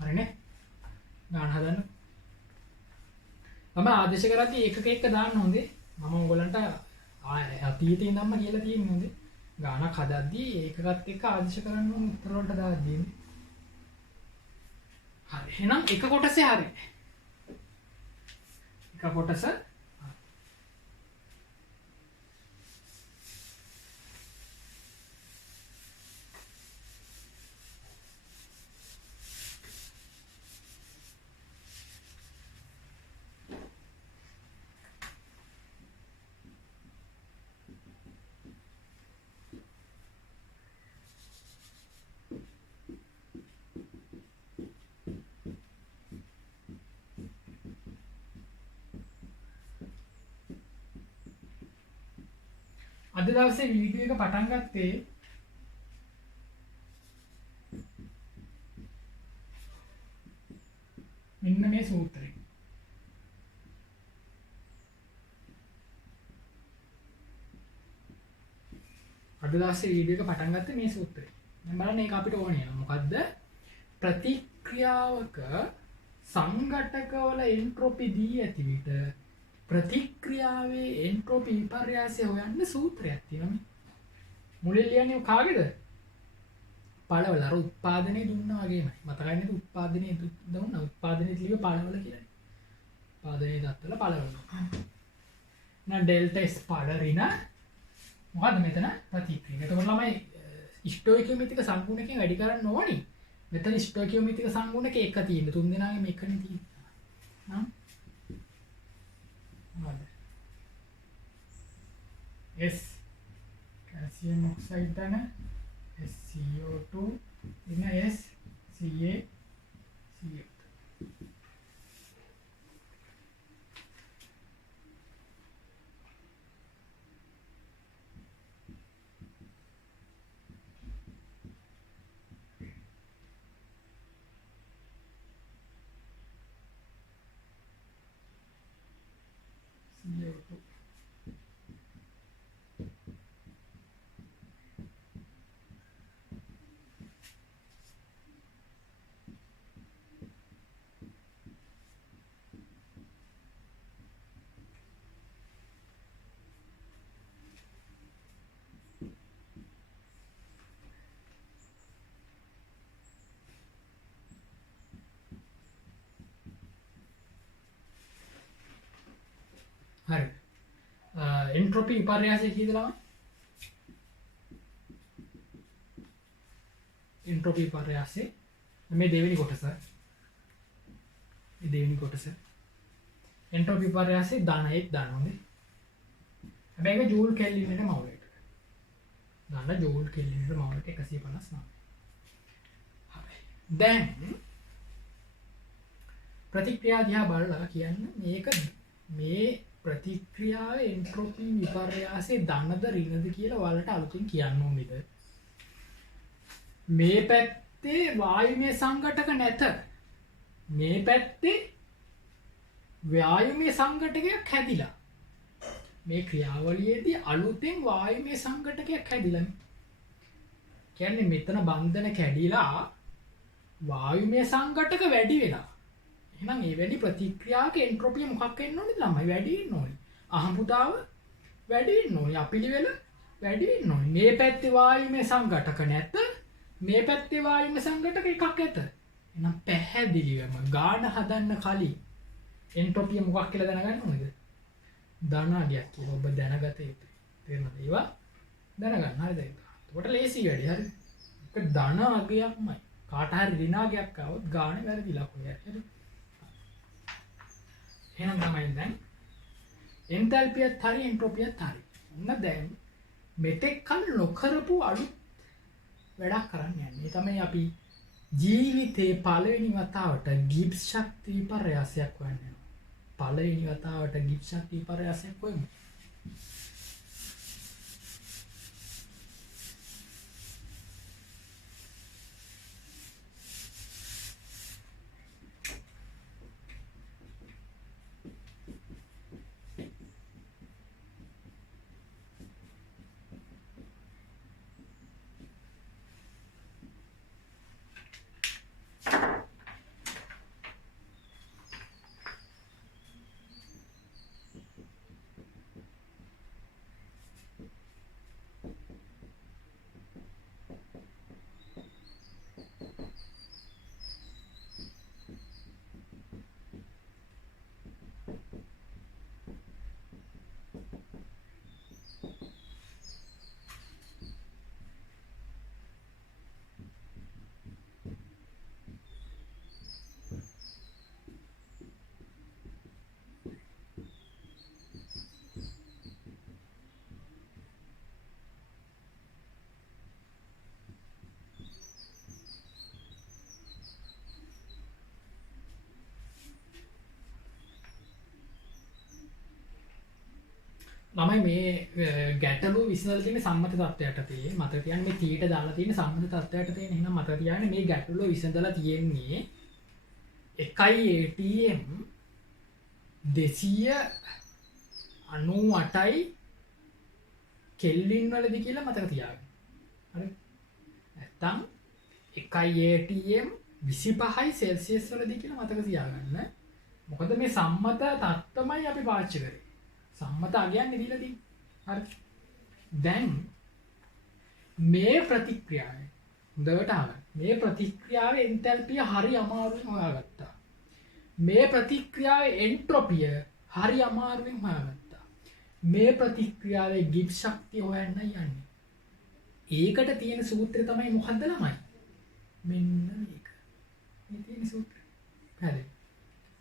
හරිනේ. ගාන හදන්න. මම ආදේශ කරද්දී එකක එක දාන්න හොඳේ. මම උගලන්ට අතීතේ ඉඳන්ම කියලා තියෙන්නේ හොඳේ. ගානක් හදද්දී ඒකකත් එක්ක ආදේශ කරන්න ඕන උත්තර වලට දාද්දී. හරි. එහෙනම් එක කොටසේ හරි. එක කොටස අද දවසේ වීඩියෝ එක පටන් ගත්තේ මෙන්න මේ සූත්‍රය. අද දවසේ වීඩියෝ එක පටන් ගත්තේ මේ සූත්‍රය. දැන් බලන්න මේක අපිට ඕනේ මොකද්ද? ප්‍රතික්‍රියාවක සංඝටකවල එන්ට්‍රොපි දී ඇති විට ප්‍රතික්‍රියාවේ එන්ට්‍රොපි විපර්යාසය හොයන්න සූත්‍රයක් තියෙනවා. මුලින් ලියන්නේ කාගේද? පළවල අර උත්පාදනයේ දුන්නා වගේමයි. මතකයි නේද උත්පාදනයේ දුන්නා. උත්පාදනයේ ලියුව පළවල කියලා. උත්පාදනයේ දත්තල පළවල. නම් ඩෙල්ටා S පළරින මොකද්ද මෙතන ප්‍රතික්‍රියාව. එතකොට ළමයි ස්ටොයිකියෝමෙට්‍රික සංගුණකයෙන් වැඩි කරන්න ඕනි. මෙතන ස්ටොයිකියෝමෙට්‍රික සංගුණක එක තියෙන. තුන් දෙනාගේ මේකනේ තියෙන්නේ. නම් S calcium oxide dana SCO2 in S Ca CO2 CO2 හරි. එන්ට්‍රොපි විපර්යාසය කීයද ළමයි? එන්ට්‍රොපි විපර්යාසය මේ දෙවෙනි කොටස. මේ දෙවෙනි කොටස. එන්ට්‍රොපි විපර්යාසය දානයෙක් දානෝනේ. හැබැයි ඒක ජූල් කෙල්වින්ට මවුලට. දාන්න ජූල් කෙල්වින්ට මවුලට 159. හරි. දැන් ප්‍රතික්‍රියා දිහා බලලා කියන්න මේක මේ ප්‍රතික්‍රියාව එන්ට්‍රොපි විපර්යාසයේ ධනද ඍණද කියලා වලට අලුතින් කියන්න ඕනේද? මේ පැත්තේ වායුමය සංඝටක නැත. මේ පැත්තේ වායුමය සංඝටකයක් හැදිලා. මේ ක්‍රියාවලියේදී අලුතෙන් වායුමය සංඝටකයක් හැදිලා. කියන්නේ මෙතන බන්ධන කැඩිලා වායුමය සංඝටක වැඩි වෙලා. එහෙනම් මේ වැඩි ප්‍රතික්‍රියාවක එන්ට්‍රොපිය මොකක් වෙන්න ඕනේද? ළමයි වැඩි වෙන්න ඕනේ. අහඹුතාව වැඩි වෙන්න ඕනේ. අපිලිවෙල වැඩි වෙන්න ඕනේ. මේ පැත්තේ වායුමය සංඝටක නැත. මේ පැත්තේ වායුමය සංඝටක එකක් ඇත. එහෙනම් පැහැදිලිවම ගාන හදන්න කලින් එන්ට්‍රොපිය මොකක් කියලා දැනගන්න ඕනේද? ධනාගයක් කියලා ඔබ දැනගත යුතුයි. තේරෙනවද? ඒවා දැනගන්න. හරිද? එතකොට ලේසි වැඩි. හරි. ඒක ධන අගයක්මයි. කාට හරි ඍණාගයක් ආවොත් ගාන වැරදිලා කොහේ හරි. එහෙනම් තමයි දැන් එන්තල්පියත් හරි එන්ට්‍රොපියත් හරි. ඔන්න දැන් මෙතෙක් කල නොකරපු අලුත් වැඩක් කරන්න යන්නේ. මේ තමයි අපි ජීවිතේ පළවෙනි වතාවට ගිබ්ස් ශක්ති විපර්යාසයක් වන්නේ. පළවෙනි වතාවට ගිබ්ස් ශක්ති විපර්යාසයක් වෙමු. ළමයි මේ ගැටලුව විසඳලා තියෙන සම්මත තත්ත්වයට තියෙන්නේ. මතක තියාගන්න මේ තීට දාලා තියෙන සම්මත තත්ත්වයට තියෙන. එහෙනම් මතක තියාගන්න මේ ගැටලුව විසඳලා තියෙන්නේ 1 ATM 298යි කෙල්වින් වලදී කියලා මතක තියාගන්න. හරි? නැත්තම් 1 ATM 25යි සෙල්සියස් වලදී කියලා මතක තියාගන්න. මොකද මේ සම්මත තත්ත්වමයි අපි පාවිච්චි කරේ. සම්මත අගයන් දීලා තියෙන්නේ. හරි. දැන් මේ ප්‍රතික්‍රියාවේ හොඳට අහගන්න. මේ ප්‍රතික්‍රියාවේ එන්තල්පිය හරි අමාරුවෙන් හොයාගත්තා. මේ ප්‍රතික්‍රියාවේ එන්ට්‍රොපිය හරි අමාරුවෙන් හොයාගත්තා. මේ ප්‍රතික්‍රියාවේ ගිබ්ස් ශක්තිය හොයන්න යන්නේ. ඒකට තියෙන සූත්‍රය තමයි මොකද්ද ළමයි? මෙන්න මේක. මේ තියෙන සූත්‍රය. හරි.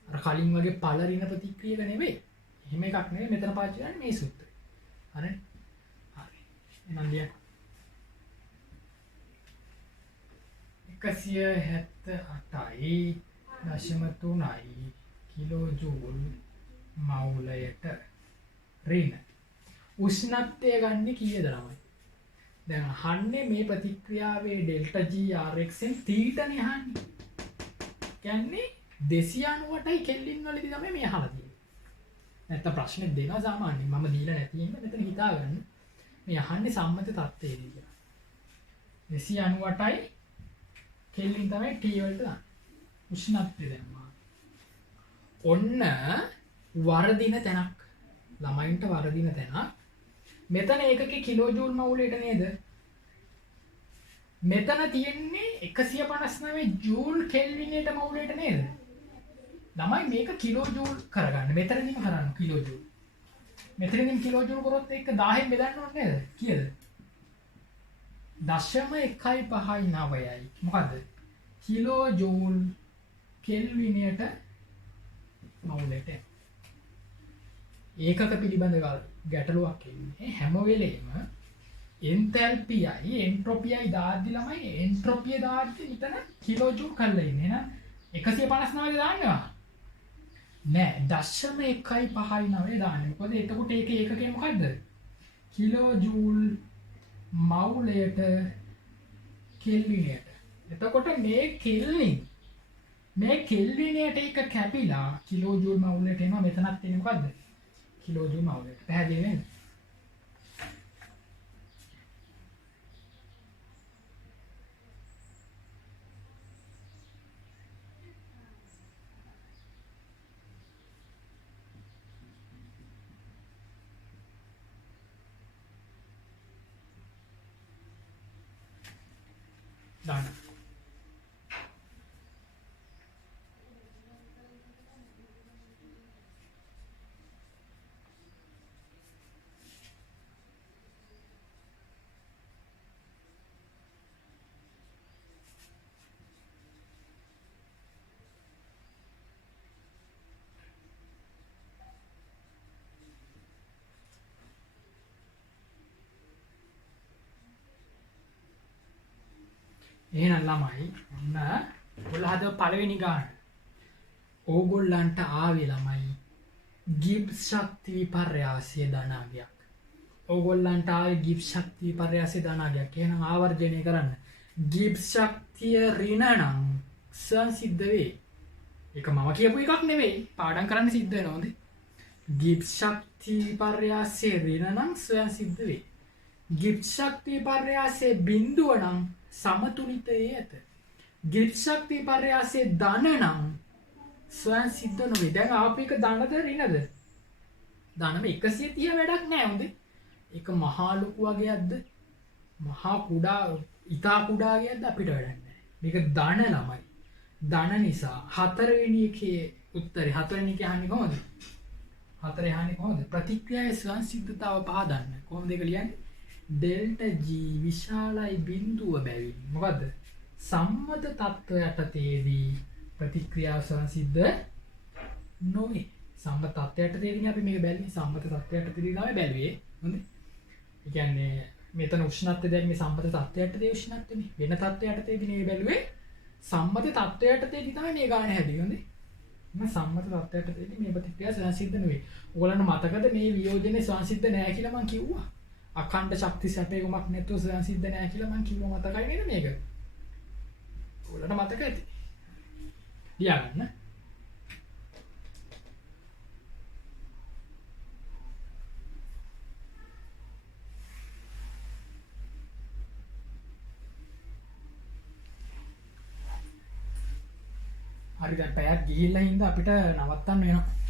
අර කලින් වගේ පළ ඍණ ප්‍රතික්‍රියක නෙවෙයි. එහෙම එකක් නෙවෙයි මෙතන පාවිච්චි කරන්නේ මේ සූත්‍රය. හරි. හරි. එහෙනම් ලියන්න. 178.3 කිලෝ ජූල් මවුලයට ඍණ. උෂ්ණත්වය ගන්න කීයද ළමයි? දැන් අහන්නේ මේ ප්‍රතික්‍රියාවේ ඩෙල්ටා G Rx න් තීටනේ අහන්නේ. කියන්නේ 298යි කෙල්වින් වලදී තමයි මේ අහලා තියෙන්නේ. නැත්නම් ප්‍රශ්නේ දෙනවා සාමාන්‍යයෙන් මම දීලා නැති හින්දා මෙතන හිතාගන්න මේ අහන්නේ සම්මත තත්ත්වයේදී කියලා. 298යි කෙල්වින් තමයි T වලට දාන්නේ. උෂ්ණත්වය දැම්මා. ඔන්න වර්ධින තැනක් ළමයින්ට වර්ධින තැනක්. මෙතන ඒකකේ කිලෝ ජූල් මවුලයට නේද? මෙතන තියෙන්නේ 159 ජූල් කෙල්විනේට මවුලයට නේද? ළමයි මේක කිලෝ ජූල් කරගන්න. මෙතනදීම කරන්න කිලෝ ජූල්. මෙතනදීම කිලෝ ජූල් කරොත් ඒක 1000න් බෙදන්න ඕනේ නේද? කීයද? 0.159යි. මොකද්ද? Kilo joule කෙල්විනයට මවුලට. ඒකක පිළිබඳව ගැටලුවක් එන්නේ හැම වෙලේම එන්තල්පියයි එන්ට්‍රොපියයි දාද්දි ළමයි එන්ට්‍රොපිය දාද්දි හිතන කිලෝ ජූල් කරලා ඉන්නේ. එහෙනම් 159 ද දාන්නවා. නෑ දශම 1.5 දාන්නේ. මොකද එතකොට ඒක ඒකකේ මොකද්ද? කිලෝ ජූල් මවුලයට කෙල්විනයට. එතකොට මේ කෙල්විනයට එක කැපිලා කිලෝ ජූල් මවුලයට එනවා. මෙතනත් තියෙන්නේ මොකද්ද? කිලෝ ජූල් මවුලයට. පැහැදිලි නේද? දාන්න. එහෙනම් ළමයි ඔන්න ඔයාලා හදව පළවෙනි ගාන. ඕගොල්ලන්ට ආවේ ළමයි ගිබ්ස් ශක්ති විපර්යාසය ධනාගයක්. ඕගොල්ලන්ට ආවේ ගිබ්ස් ශක්ති විපර්යාසය ධනාගයක්. එහෙනම් ආවර්ජනය කරන්න. ගිබ්ස් ශක්තිය ඍණ නම් ස්වයන් සිද්ධ වේ. ඒක මම කියපු එකක් නෙවෙයි. පාඩම් කරන්න සිද්ධ වෙනවා හොඳේ. ගිබ්ස් ශක්ති විපර්යාසය ඍණ නම් ස්වයන් සිද්ධ වේ. ගිබ්ස් ශක්ති විපර්යාසය බිඳුව නම් සමතුලිතයේ ඇත. ගිබ්ස් ශක්ති විපර්යාසය ධන නම් ස්වයන් සිද්ධ නොවේ. දැන් ආපු එක ධනද ඍණද? ධනම 130 වැඩක් නෑ හොඳේ. ඒක මහා ලොකු වගේක්ද? මහා කුඩා ඉතා කුඩා වගේක්ද අපිට වැඩක් නෑ. මේක ධන ළමයි. ධන නිසා හතරවෙනි එකේ උත්තරේ හතරවෙනි එකේ අහන්නේ කොහොමද? හතරේ අහන්නේ කොහොමද? ප්‍රතික්‍රියාවේ ස්වයන් සිද්ධතාව පහදන්න. කොහොමද ඒක ලියන්නේ? ඩෙල්ටා G විශාලයි බිඳුව බැවින් මොකද්ද? සම්මත තත්ත්ව යටතේදී ප්‍රතික්‍රියාව ස්වයන් සිද්ධ නොවේ. සම්මත තත්ත්ව යටතේදී අපි මේක බැලුවේ සම්මත තත්ත්ව යටතේදී තමයි බැලුවේ. හොඳයි. ඒ කියන්නේ මෙතන උෂ්ණත්වය දැන් මේ සම්මත තත්ත්ව යටතේ උෂ්ණත්වනේ. වෙන තත්ත්ව යටතේදී නේ බැලුවේ. සම්මත තත්ත්ව යටතේදී තමයි මේ ගාන හැදුවේ. හොඳයි. මම සම්මත තත්ත්ව යටතේදී මේ ප්‍රතික්‍රියාව ස්වයන් සිද්ධ නොවේ. ඔයගොල්ලන්ට මතකද මේ වියෝජනේ ස්වයන් සිද්ධ නැහැ කියලා මම කිව්වා? අඛණ්ඩ ශක්ති සැපයුමක් නැතුව ස්වයන් සිද්ධ නැහැ කියලා මම කිව්වා. මතකයි නේද මේක? ඔයාලට මතක ඇති. ලියාගන්න. හරි දැන් පැයක් ගිහිල්ලා හින්දා අපිට නවත්තන්න වෙනවා.